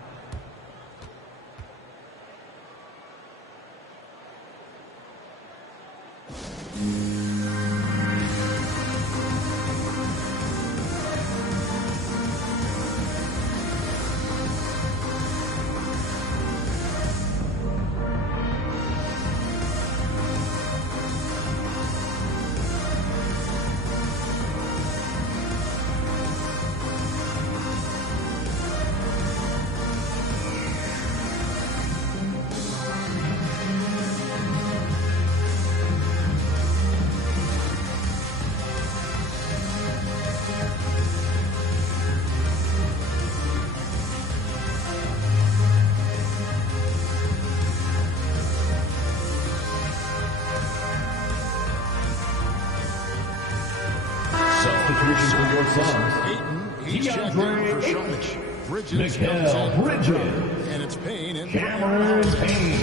Substitution for your Suns. He's checked in for Sharch. Bridges comes Mikal in. Bridges. And it's Payne in. Cameron Payne.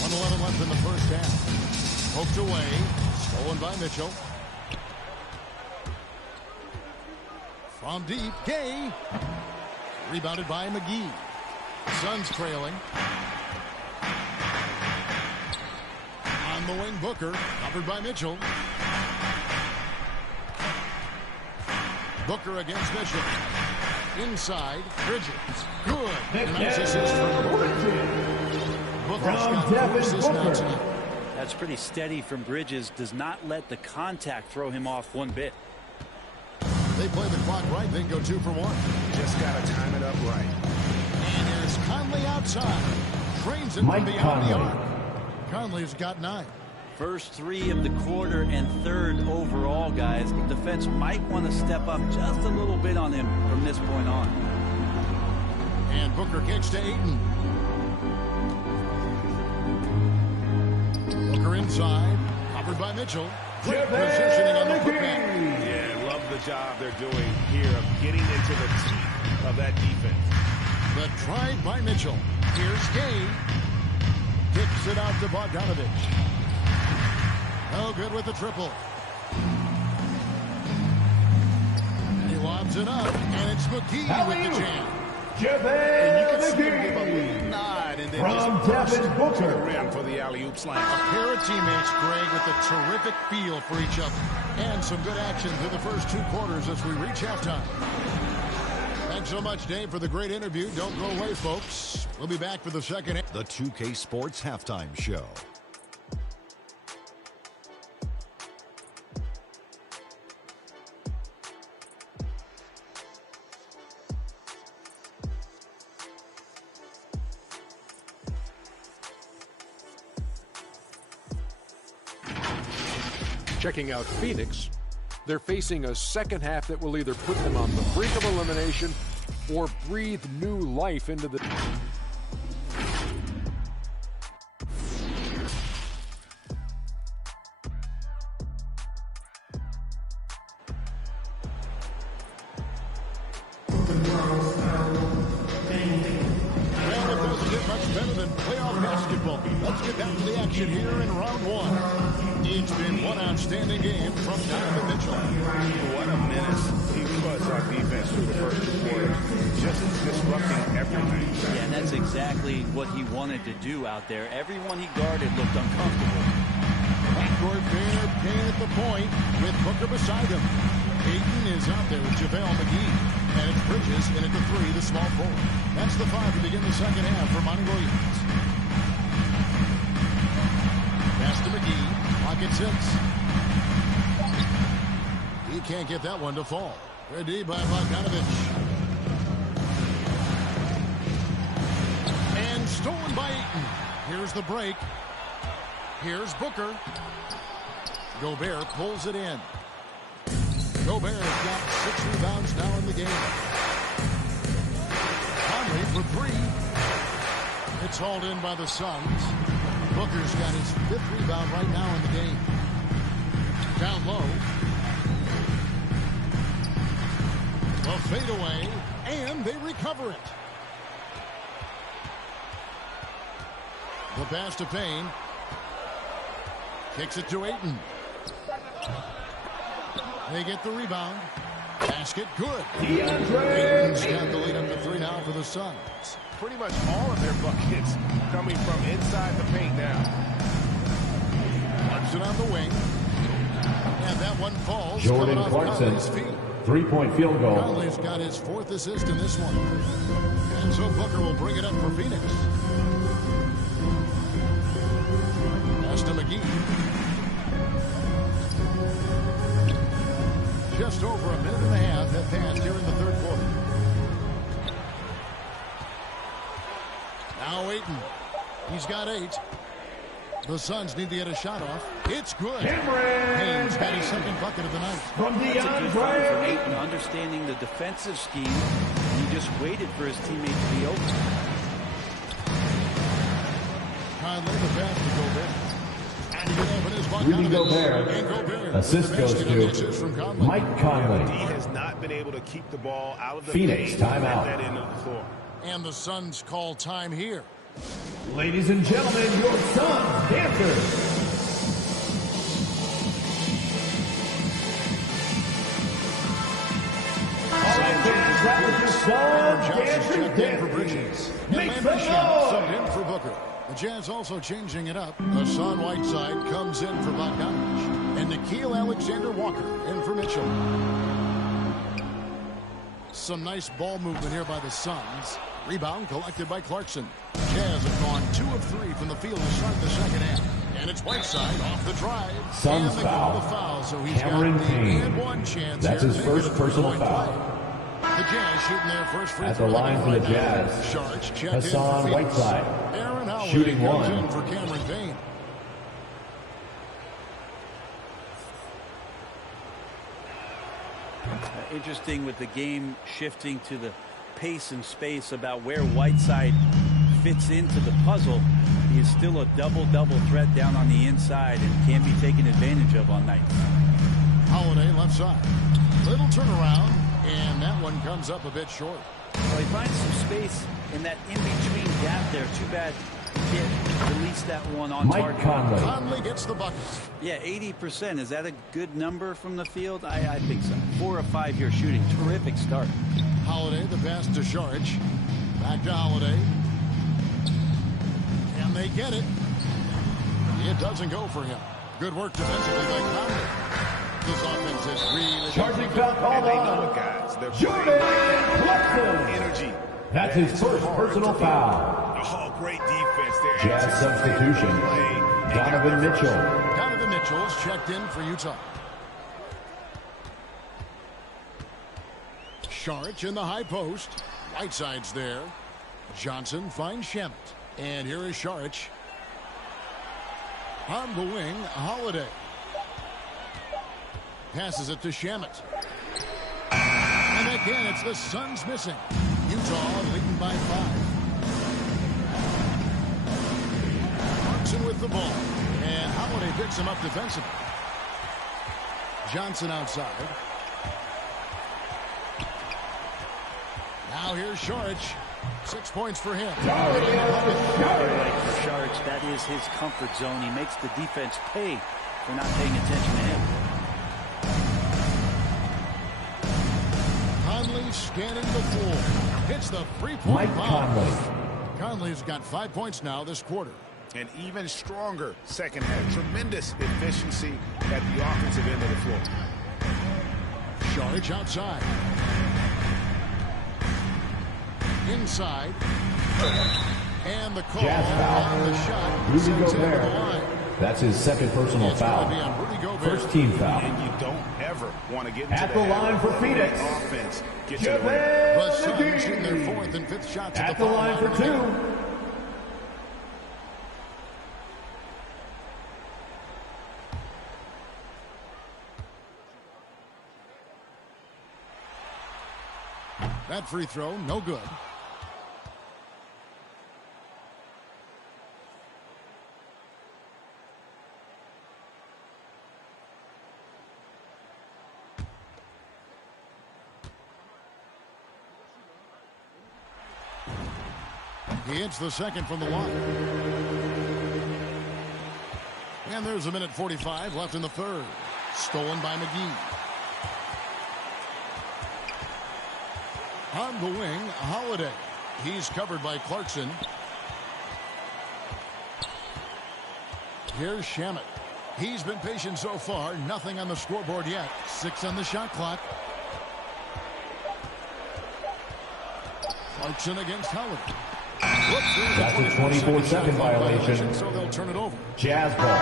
1:11 left in the first half. Poked away. Stolen by Mitchell. From deep, Gay. Rebounded by McGee. Suns trailing. On the wing, Booker. Covered by Mitchell. Booker against Mitchell. Inside, Bridges. Good. And nice assist from Booker's got 4 assists now tonight. That's pretty steady from Bridges. Does not let the contact throw him off one bit. They play the clock right, then go 2 for 1. Just got to time it up right. And here's Conley outside. Trains it Mike from beyond the Conley. arc. Conley's got 9. First 3 of the quarter and 3rd overall, guys. The defense might want to step up just a little bit on him from this point on. And Booker kicks to Ayton. Booker inside. Covered by Mitchell. Great positioning on the putback. Yeah, love the job they're doing here of getting into the teeth of that defense. The drive by Mitchell. Here's Gay. Kicks it out to Bogdanovich. No good with the triple. He lobs it up, and it's McGee with the jam. JaVale And you can see him give a little nod and then From just Devin to Booker. the rim for the alley-oop slam. A pair of teammates, Greg, with a terrific feel for each other. And some good action through the first 2 quarters as we reach halftime. Thanks so much, Dave, for the great interview. Don't go away, folks. We'll be back for the second half. The 2K Sports Halftime Show. Checking out Phoenix, they're facing a second half that will either put them on the brink of elimination or breathe new life into the... Better than playoff basketball. Let's get back to the action here in round 1. It's been one outstanding game from Donovan Mitchell. What a menace he was on defense through the first 2 quarters. Just disrupting everything. Yeah, and that's exactly what he wanted to do out there. Everyone he guarded looked uncomfortable. Backcourt Bear Payne at the point with Booker beside him. Ayton is out there with JaVale McGee. And it's Bridges in at the 3, the small forward. That's the 5 to begin the second half for Monty Williams. Pass to McGee. Clock at 6. He can't get that one to fall. Ready by Bogdanovich. And stolen by Ayton. Here's the break. Here's Booker. Gobert pulls it in. Gobert has got 6 rebounds now in the game. Conley for 3. It's hauled in by the Suns. Booker's got his 5th rebound right now in the game. Down low. A fadeaway, and they recover it. The pass to Payne. Kicks it to Ayton. They get the rebound. Basket good. Ayton's got the lead up to 3 now for the Suns. Pretty much all of their buckets coming from inside the paint now. Clarkson on the wing. And that one falls. Jordan Clarkson, 3-point field goal. Conley's got his 4th assist in this one. And so Booker will bring it up for Phoenix. Pass to McGee. Just over a minute and a half have passed here in the 3rd quarter. Now Ayton. He's got 8. The Suns need to get a shot off. It's good. Payne's got his 2nd bucket of the night. That's a good find for Ayton, understanding the defensive scheme. He just waited for his teammate to be open. Conley, the pass to Gobert. Rudy Gobert. Assist goes to Mike Conley. He has not been able to keep the ball out of the Phoenix timeout. that end of the floor. And the Suns call time here. Ladies and gentlemen, your Suns dancers. Make some noise! Subbed in for Booker. The Jazz also changing it up. Hassan Whiteside comes in for Bogdanovich. And Nickeil Alexander-Walker in for Mitchell. Some nice ball movement here by the Suns. Rebound collected by Clarkson. Jazz have gone 2 of 3 from the field to start the second half. And it's Whiteside off the drive. Suns foul. So Cameron Payne. and 1 chance. That's his first personal foul. The Jazz shooting their first free At throw the line for the Jazz, Hassan Whiteside, shooting 1. For Cameron Payne. Interesting with the game shifting to the pace and space about where Whiteside fits into the puzzle. He is still a double-double threat down on the inside and can be taken advantage of on nights. Holiday left side. Little turnaround, and that one comes up a bit short. Well, he finds some space in that in-between gap there. Too bad he can't release that one on Mike target. Conley. Conley gets the bucket. Yeah, 80%. Is that a good number from the field? I think so. 4 of 5 here shooting. Terrific start. Holiday, the pass to Saric. Back to Holiday. And they get it. It doesn't go for him. Good work defensively by Conley. This offense is really... Charging foul called on. Jordan Clarkson. Energy. That's his first personal foul. Oh, great defense there. Jazz substitution. Donovan Mitchell. Donovan Mitchell is checked in for Utah. Saric in the high post. Whiteside's there. Johnson finds Shamet. And here is Saric. On the wing, Holiday. Passes it to Shamet. And again, it's the Suns missing. Utah leading by 5. Clarkson with the ball. And Holiday picks him up defensively. Johnson outside. Now here's Saric. 6 points for him. For Saric, that is his comfort zone. He makes the defense pay for not paying attention to him. Conley scanning the floor. Hits the three-point bomb. Conley's got 5 points now this quarter. An even stronger second half. Tremendous efficiency at the offensive end of the floor. Saric outside. Inside. And the call on the shot. Rudy Gobert. That's his second personal foul. First team foul. And you don't ever want to get into at the line for Phoenix. Offense. The Suns shooting their 4th and 5th shots at the line for 2. That free throw, no good. He hits the second from the line. And there's a minute 45 left in the third. Stolen by McGee. On the wing, Holiday. He's covered by Clarkson. Here's Shamet. He's been patient so far. Nothing on the scoreboard yet. 6 on the shot clock. Clarkson against Holiday. That's a 24-second violation. So they'll turn it over. Jazz ball.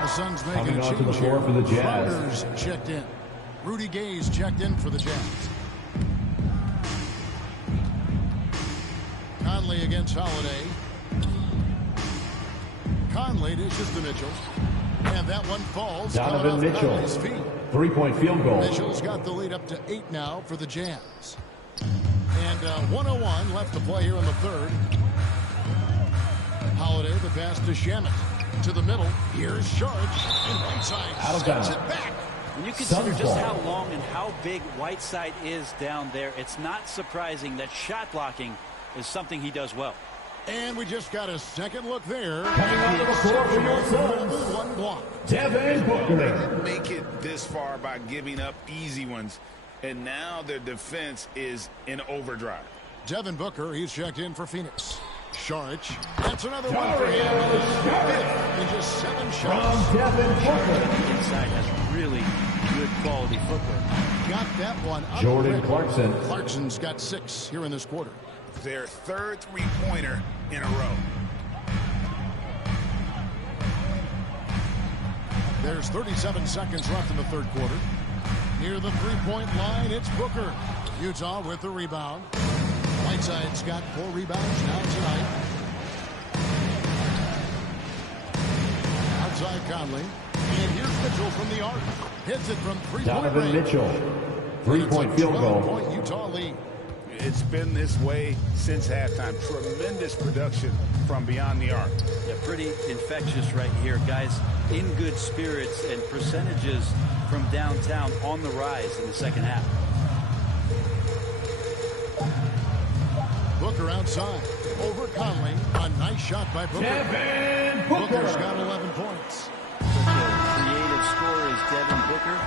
The Suns making coming a change onto the floor for the Jazz. Fighters checked in. Rudy Gay's checked in for the Jazz. Conley against Holiday. Conley dishes to Mitchell. And that one falls. Donovan Mitchell. 3-point field goal. Mitchell's got the lead up to 8 now for the Jazz. And 1:01 left to play here in the third. Holiday, the pass to Shamet. To the middle. Here's Saric. And Whiteside sends it back. When you consider just how long and how big Whiteside is down there, it's not surprising that shot blocking is something he does well. And we just got a second look there. Coming onto the floor for your Suns. One block. Devin Booker. Make it this far by giving up easy ones. And now their defense is in overdrive. Devin Booker, he's checked in for Phoenix. Saric, that's another one for him. And just 7 shots. From Devin Booker. Inside has really good quality footwork. Got that one up. Jordan Clarkson. Clarkson's got 6 here in this quarter. Their third three-pointer in a row. There's 37 seconds left in the third quarter. Near the three-point line, it's Booker. Utah with the rebound. Whiteside's got 4 rebounds now tonight. Outside Conley. And here's Mitchell from the arc. Hits it from 3-point Donovan range. Mitchell. 3-point field goal. 12-point Utah lead. It's been this way since halftime. Tremendous production from beyond the arc. Yeah, pretty infectious right here. Guys in good spirits and percentages from downtown on the rise in the second half. Booker outside. Over Conley. A nice shot by Booker. Devin Booker. Booker's got 11 points. Such a creative scorer is Devin Booker.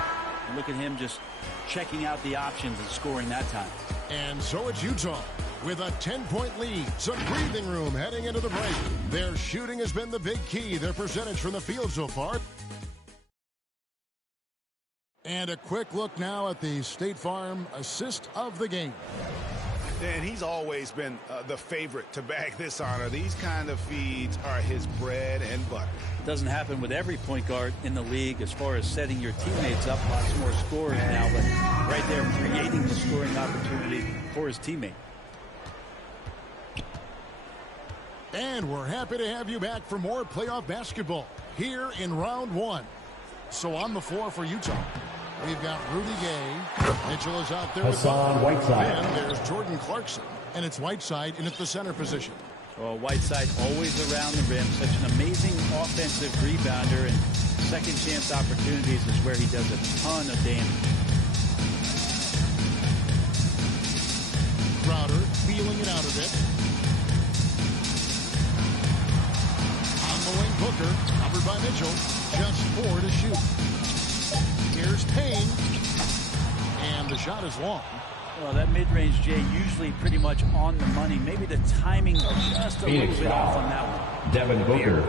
And look at him just checking out the options and scoring that time. And so it's Utah. with a 10-point lead. Some breathing room heading into the break. Their shooting has been the big key. Their percentage from the field so far. And a quick look now at the State Farm assist of the game. And he's always been the favorite to bag this honor. These kind of feeds are his bread and butter. It doesn't happen with every point guard in the league as far as setting your teammates up. Lots more scorers now, but right there creating the scoring opportunity for his teammate. And we're happy to have you back for more playoff basketball here in round one. So on the floor for Utah, we've got Rudy Gay. Mitchell is out there with Whiteside. And there's Jordan Clarkson. And it's Whiteside in at the center position. Well, Whiteside always around the rim. Such an amazing offensive rebounder. And second chance opportunities is where he does a ton of damage. Crowder feeling it out a bit. On the wing, Booker. Covered by Mitchell. Just 4 to shoot. Here's Payne. And the shot is long. Well, that mid-range, Jay, usually pretty much on the money. Maybe the timing just a little bit off on that one. Devin Booker.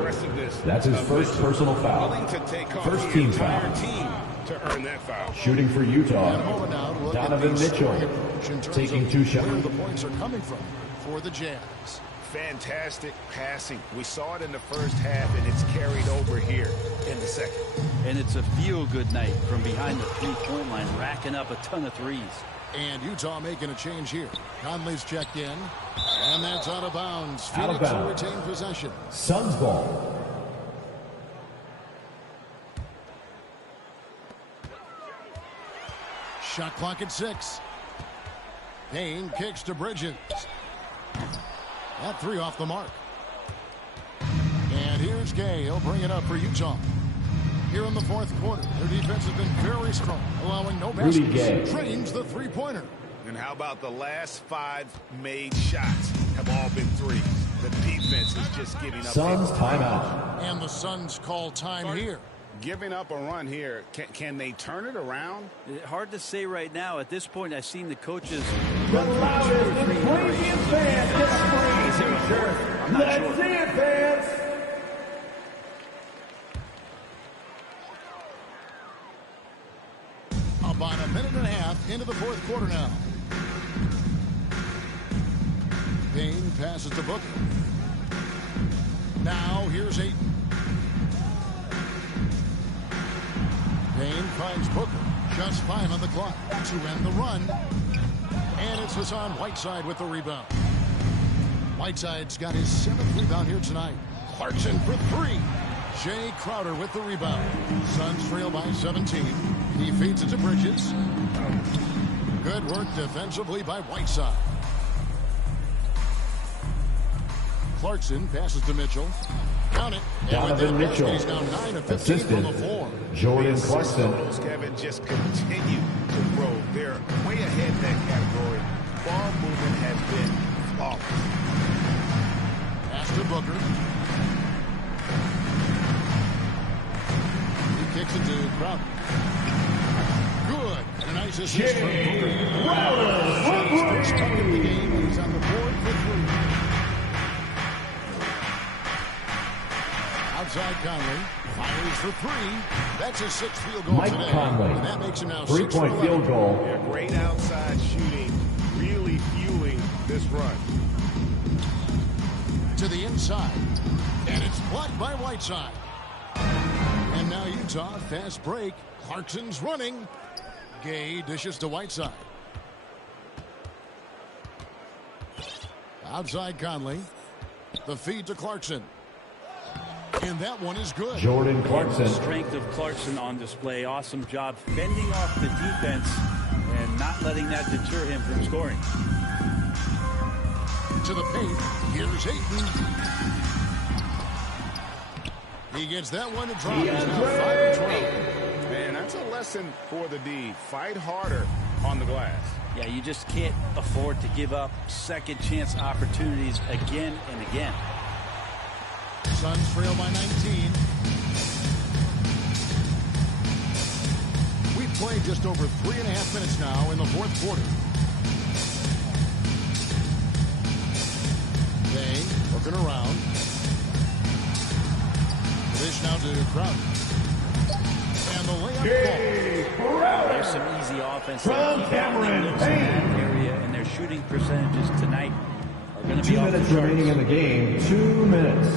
That's his first personal foul. First team foul. To earn that foul. Shooting for Utah, Donovan Mitchell taking 2 shots. Where the points are coming from for the Jazz. Fantastic passing. We saw it in the first half, and it's carried over here in the second. And it's a feel-good night from behind the three-point line, racking up a ton of threes. And Utah making a change here. Conley's checked in. And that's out of bounds. Out of Phoenix will bounds. retain possession. Suns ball. Shot clock at 6. Payne kicks to Bridges. That 3 off the mark. And here's Gay. He'll bring it up for Utah. Here in the fourth quarter, their defense has been very strong, allowing no baskets. Trains the three-pointer. And how about the last 5 made shots have all been threes? The defense is just giving up. Suns timeout. And the Suns call time here. Giving up a run here. Can they turn it around? Hard to say right now. At this point, I've seen the coaches The loudest and craziest fans get free t-shirts. Let's see it, fans. About a minute and a half into the fourth quarter now. Payne passes to Booker. Now here's Ayton. Payne finds Booker. Just 5 on the clock to end the run. And it's Hassan Whiteside with the rebound. Whiteside's got his 7th rebound here tonight. Clarkson for 3. Jay Crowder with the rebound. Suns trail by 17. He feeds it to Bridges. Good work defensively by Whiteside. Clarkson passes to Mitchell. Count it. Donovan Mitchell. He's now 9 of 15 from the floor. Jordan Clarkson. Kevin, just continue to grow. They're way ahead in that category. Ball movement has been flawless. Pass to Booker. He kicks it to Crowder. Good. And a nice assist from Booker. Shot his first bucket of the game, and he's on the board for 3. Outside Conley. Fires for 3. That's his 6th field goal Mike today. Conley. And that makes him now 3-point field goal. Yeah, great outside shooting, really fueling this run. To the inside. And it's blocked by Whiteside. And now Utah, fast break. Clarkson's running. Gay dishes to Whiteside. Outside Conley. The feed to Clarkson. And that one is good. Jordan Clarkson. The strength of Clarkson on display. Awesome job fending off the defense and not letting that deter him from scoring. To the paint. Here's Ayton. He gets that one to drop. He's now 5-12. Man, that's a lesson for the D. Fight harder on the glass. Yeah, you just can't afford to give up second chance opportunities again and again. Suns trail by 19. We've played just over 3.5 minutes now in the fourth quarter. Looking around. Dish now to Crowder. And the layup ball. There's some easy offense there. Keep having looks in that area, and their shooting percentages tonight are going to be 2 minutes remaining in the game. 2 minutes.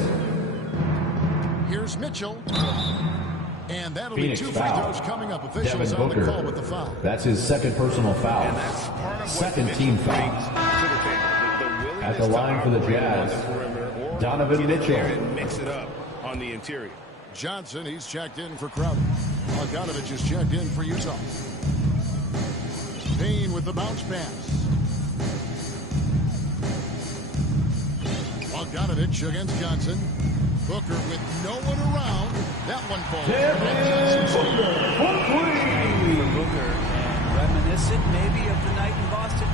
Here's Mitchell. And that'll Phoenix be 2 free foul. throws coming up. Officials Devin on the Booker. call with the foul. That's his second personal foul. And that's part of Second what team Mitchell foul. brings to the table. At the line for the Jazz, Donovan Mitchell. And mix it up on the interior. Johnson, he's checked in for Crowder. Bogdanovich is checked in for Utah. Payne with the bounce pass. Bogdanovich against Johnson. Booker with no one around. That one falls. For Booker, and reminiscent maybe of the night in Boston.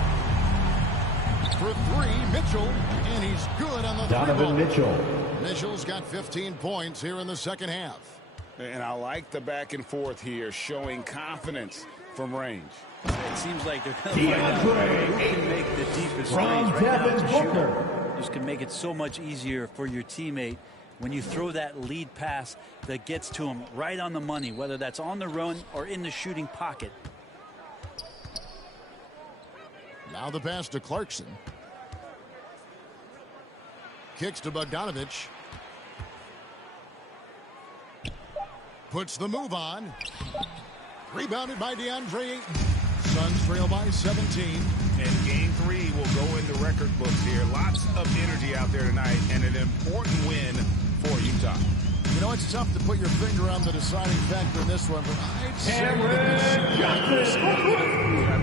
For 3, Mitchell, and he's good on the Donovan Mitchell. Mitchell's got 15 points here in the second half. And I like the back and forth here, showing confidence from range. It seems like they're going to find out who can make the deepest threes right now. It's a shooter. This can make it so much easier for your teammate when you throw that lead pass that gets to him right on the money, whether that's on the run or in the shooting pocket. Now the pass to Clarkson. Kicks to Bogdanovich. Puts the move on. Rebounded by DeAndre Ayton. Suns trail by 17. And game 3 will go in the record books here. Lots of energy out there tonight, and an important win for Utah. You know, it's tough to put your finger on the deciding factor in this one, but I'd say I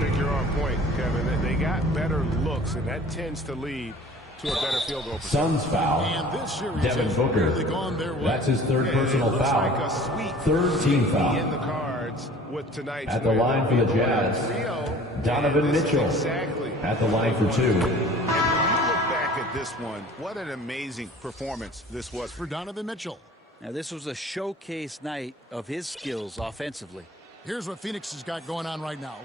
think you're on point, Kevin. They got better looks, and that tends to lead to a better field goal. Suns foul. And this series Devin has Booker. really gone their way. That's his third personal Looks foul. like a sweep Third team foul. in the cards with tonight's At the win. line for the Jazz, Donovan Mitchell. Exactly. At the line for 2. And when you look back at this one, what an amazing performance this was For Donovan Mitchell. Now, this was a showcase night of his skills offensively. Here's what Phoenix has got going on right now.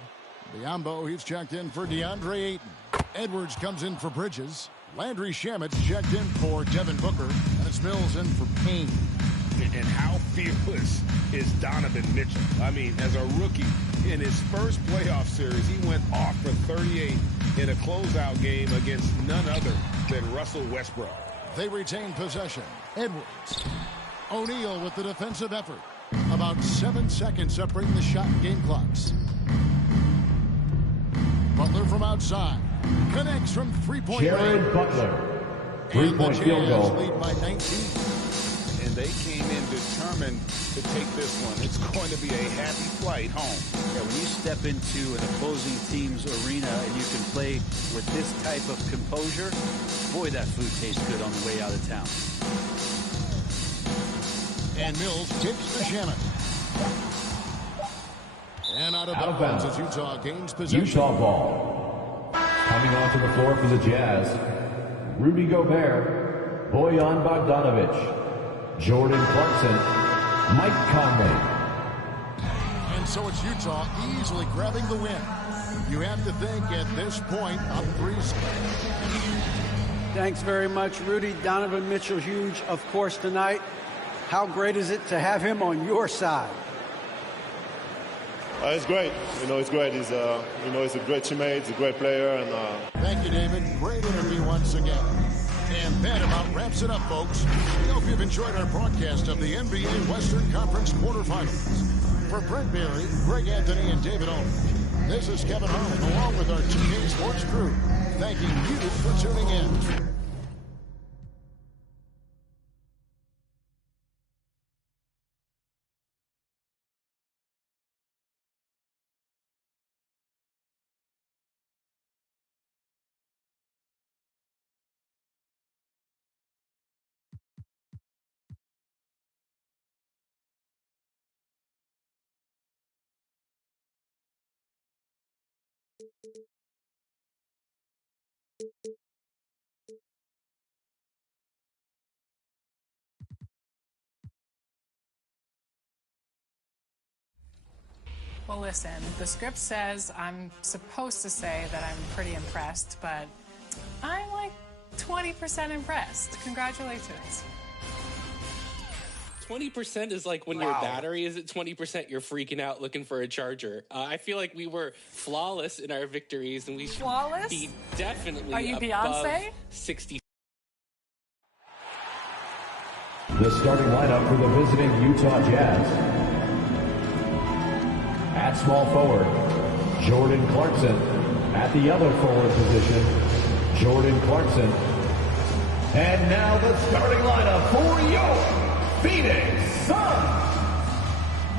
Biombo, he's checked in for DeAndre Ayton. Edwards comes in for Bridges. Landry Shamit's checked in for Devin Booker. And it's Mills in for Payne. And how fearless is Donovan Mitchell? I mean, as a rookie, in his first playoff series, he went off for 38 in a closeout game against none other than Russell Westbrook. They retain possession. Edwards. O'Neal with the defensive effort. About 7 seconds separating the shot and game clocks. Butler from outside. Connects from three-point range. Jared Butler. 3-point field goal. Lead by 19. And they came in determined to take this one. It's going to be a happy flight home. Yeah, when you step into an opposing team's arena and you can play with this type of composure, boy, that food tastes good on the way out of town. And Mills kicks to Shannon. And out of bounds as Utah gains possession. Utah ball. Coming onto the floor for the Jazz, Rudy Gobert, Bojan Bogdanovich, Jordan Clarkson, Mike Conley. And so it's Utah easily grabbing the win. You have to think at this point up 3. Thanks very much, Rudy. Donovan Mitchell, huge, of course, tonight. How great is it to have him on your side? It's great. It's great. He's a great teammate. He's a great player. And Thank you, David. Great interview once again. And that about wraps it up, folks. We hope you've enjoyed our broadcast of the NBA Western Conference quarterfinals. For Brent Berry, Greg Anthony, and David Olney, this is Kevin Harlan, along with our 2K Sports crew, thanking you for tuning in. Well, listen, the script says I'm supposed to say that I'm pretty impressed, but I'm like 20% impressed. Congratulations. 20% is like when your battery is at 20%, you're freaking out looking for a charger. I feel like we were flawless in our victories, and we should be definitely Are you above Beyonce? 60. The starting lineup for the visiting Utah Jazz. At small forward, Jordan Clarkson. At the other forward position, Jordan Clarkson. And now the starting lineup for your Phoenix Suns.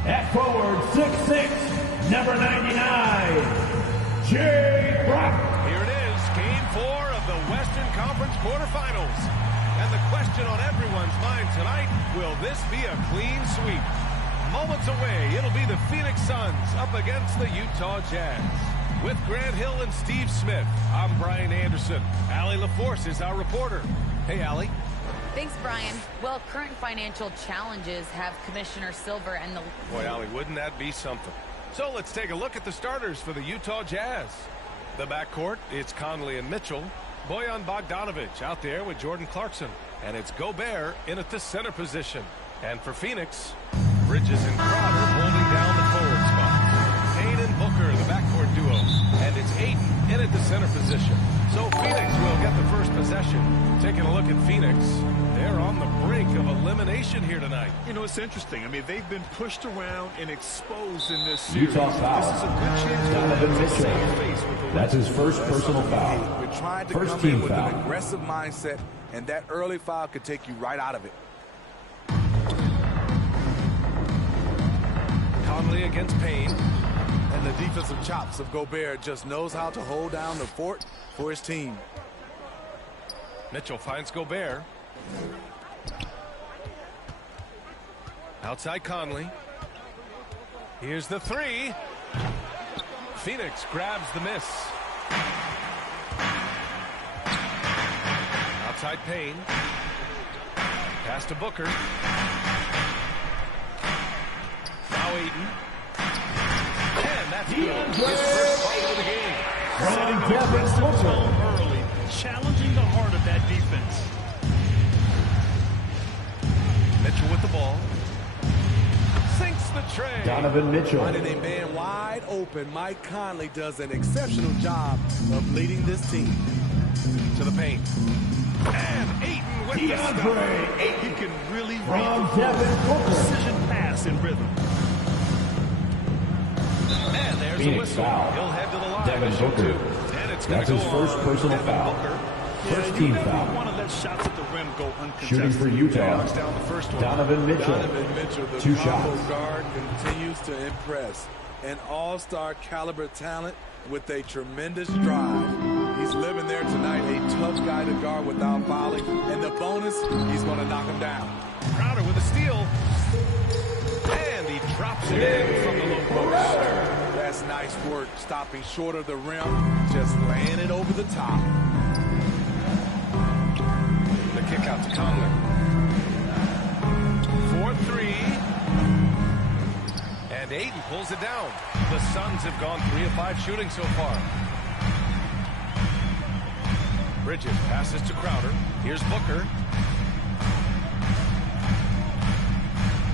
At forward, 6'6", number 99, Jay Brock. Here it is, Game 4 of the Western Conference quarterfinals. And the question on everyone's mind tonight, will this be a clean sweep? Moments away, it'll be the Phoenix Suns up against the Utah Jazz. With Grant Hill and Steve Smith, I'm Brian Anderson. Allie LaForce is our reporter. Hey, Allie. Thanks, Brian. Well, current financial challenges have Commissioner Silver and the... Boy, Allie, wouldn't that be something? So let's take a look at the starters for the Utah Jazz. The backcourt, it's Conley and Mitchell. Bojan Bogdanovic out there with Jordan Clarkson. And it's Gobert in at the center position. And for Phoenix, Bridges and Crowder holding down the forward spot. Payne and Booker, the backcourt duo. And it's Ayton in at the center position. So Phoenix will get the first possession. Taking a look at Phoenix, they're on the brink of elimination here tonight. You know, it's interesting. I mean, they've been pushed around and exposed in this series. Utah foul. This is a good chance Donovan to Mitchell. save face with the That's his first personal foul. We're trying to First come team in with foul. an aggressive mindset, and that early foul could take you right out of it. Conley against Payne. And the defensive chops of Gobert just knows how to hold down the fort for his team. Mitchell finds Gobert. Outside Conley. Here's the three. Phoenix grabs the miss. Outside Payne. Pass to Booker. Now Ayton. And that's good. His first bucket of the game. Setting the aggressive tone early, challenging the heart of that defense. Mitchell with the ball. Sinks the tray. Donovan Mitchell. Finding a man wide open, Mike Conley does an exceptional job of leading this team. To the paint. And Ayton with the stop. He can really read the precision pass in rhythm. And there's Phoenix a whistle. foul. He'll head to the line. Devin Booker. And it's That's his first personal foul. First team foul. You want to let shots at the rim go uncontested. Shooting for Utah, Knocks down the first one. Donovan Mitchell. Donovan Mitchell, the 2 combo shots. guard, continues to impress. An all-star caliber talent with a tremendous drive. He's living there tonight, a tough guy to guard without fouling. And the bonus, he's going to knock him down. Crowder with a steal. And he drops it in from the low post. That's nice work, stopping short of the rim, just laying it over the top. The kick out to Conley. 4-3. And Ayton pulls it down. The Suns have gone 3 of 5 shooting so far. Bridges passes to Crowder. Here's Booker.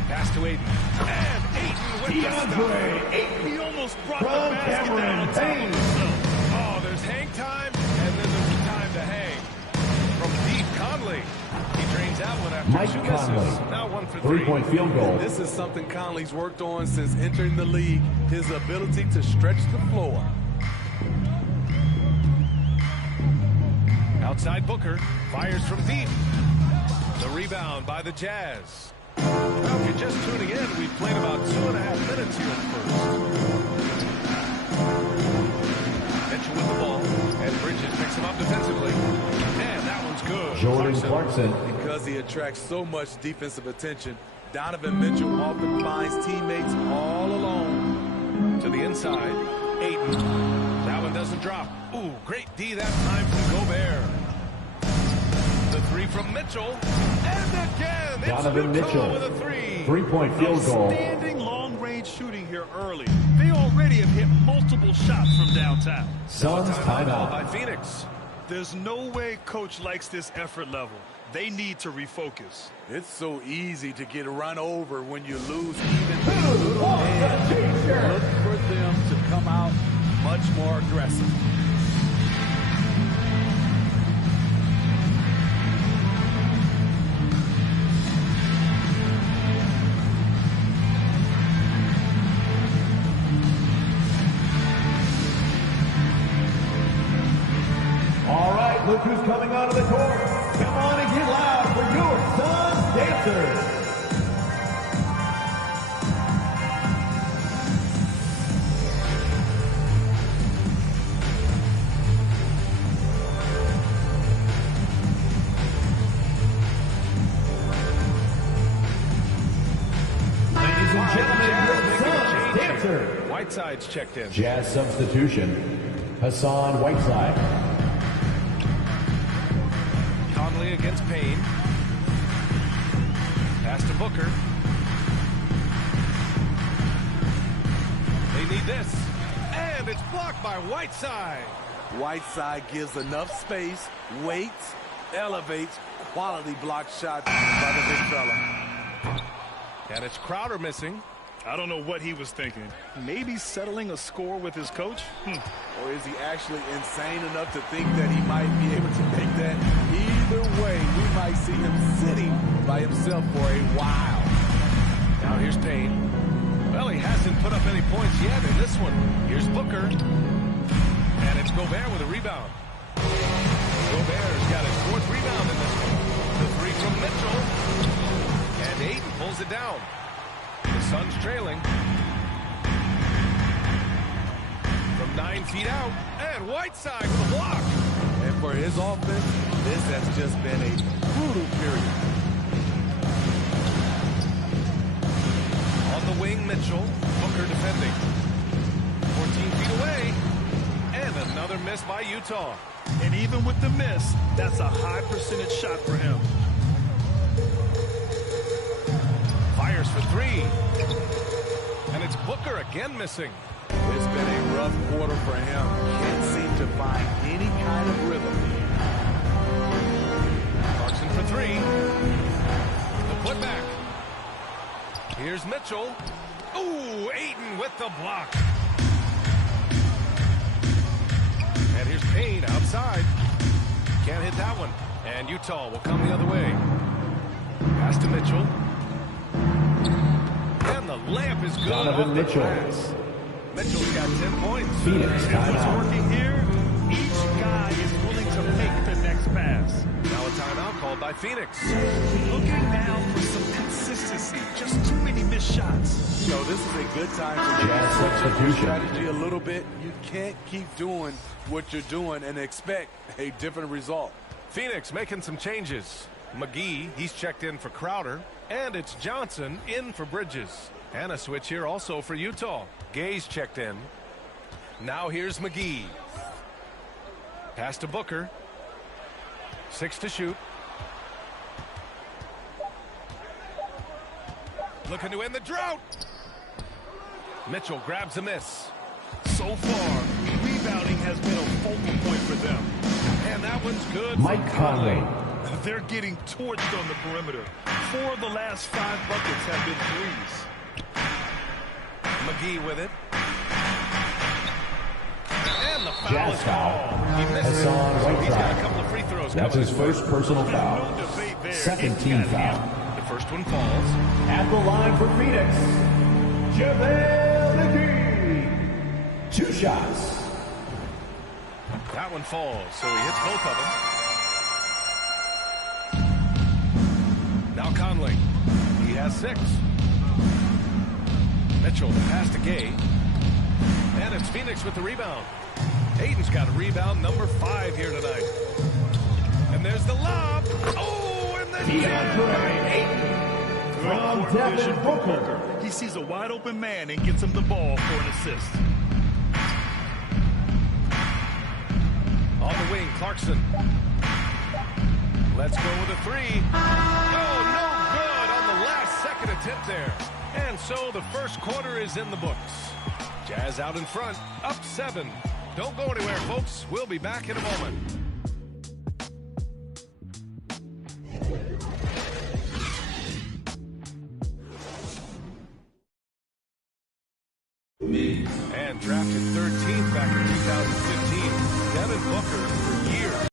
Pass to Ayton. And Ayton with the stop. He almost brought the basket down on top of himself. Oh, there's hang time, and then there's time to hang. From deep, Conley. He drains that one after Mike 2 Conley. misses. Now 1 for 3. Three-point field goal. This is something Conley's worked on since entering the league, his ability to stretch the floor. Outside Booker. Fires from deep. The rebound by the Jazz. Well, if you're just tuning in, we've played about 2.5 minutes here in the first. Mitchell with the ball. And Bridges picks him up defensively. And that one's good. Jordan Clarkson. Because he attracts so much defensive attention, Donovan Mitchell often finds teammates all alone. To the inside. Ayton. That one doesn't drop. Ooh, great D that time from Gobert. The 3 from Mitchell. And again, Donovan it's Mitchell. with a 3. Three-point field goal. Outstanding long-range shooting here early. They already have hit multiple shots from downtown. Suns Timeout timeout. by Phoenix. There's no way coach likes this effort level. They need to refocus. It's so easy to get run over when you lose even a little edge. Look for them to come out much more aggressive. All right, look who's coming onto the court. Come on and get loud for your Suns dancers. Ladies and gentlemen, your Suns dancer. Whiteside's checked in. Jazz substitution, Hassan Whiteside. Conley against Payne. Pass to Booker. They need this. And it's blocked by Whiteside. Whiteside gives enough space, waits, elevates, quality block shots by the big fella. And it's Crowder missing. I don't know what he was thinking. Maybe settling a score with his coach? Or is he actually insane enough to think that he might be able to make that? Either way, we might see him sitting by himself for a while. Now here's Payne. Well, he hasn't put up any points yet in this one. Here's Booker. And it's Gobert with a rebound. Gobert's got his 4th rebound in this one. The 3 from Mitchell. And Ayton pulls it down. The Suns trailing. From 9 feet out. And Whiteside with a block. And for his offense, this has just been a brutal period. On the wing, Mitchell. Booker defending. 14 feet away. And another miss by Utah. And even with the miss, that's a high percentage shot for him. Fires for 3. And it's Booker again missing. It's been a rough quarter for him. Can't seem to find any kind of rhythm. Clarkson for 3. The putback. Here's Mitchell. Ooh, Ayton with the block. And here's Payne outside. Can't hit that one. And Utah will come the other way. Pass to Mitchell. And the layup is good. Donovan Mitchell. Mitchell's got 10 points. Phoenix What's timeout. working here? Each guy is willing to make the next pass. Now a timeout called by Phoenix. Looking now for some consistency. Just too many missed shots. So this is a good time to Jazz substitution. strategy a little bit. You can't keep doing what you're doing and expect a different result. Phoenix making some changes. McGee, he's checked in for Crowder. And it's Johnson in for Bridges. And a switch here also for Utah. Gay's checked in. Now here's McGee. Pass to Booker. 6 to shoot. Looking to end the drought. Mitchell grabs a miss. So far, rebounding has been a focal point for them. And that one's good. Mike Conley. They're getting torched on the perimeter. 4 of the last 5 buckets have been threes. McGee with it. And the foul Jazz is foul. called. He misses. Hassan So he's got a Whiteside. couple of free throws That's coming his his way. first personal foul. No debate there. Second He's team got foul. him. The first one falls. At the line for Phoenix, JaVale McGee. 2 shots. That one falls, so he hits both of them. Now Conley. He has 6. Mitchell, the pass to Gay. And it's Phoenix with the rebound. Ayton's got a rebound, number 5 here tonight. And there's the lob. Oh, and then DeAndre Ayton from Court vision Devin for Booker. He sees a wide open man and gets him the ball for an assist. On the wing, Clarkson. Let's go with a 3. Oh, no good on the last second attempt there. And so the first quarter is in the books. Jazz out in front, up 7. Don't go anywhere, folks. We'll be back in a moment. back in 2015. Devin Booker, for years,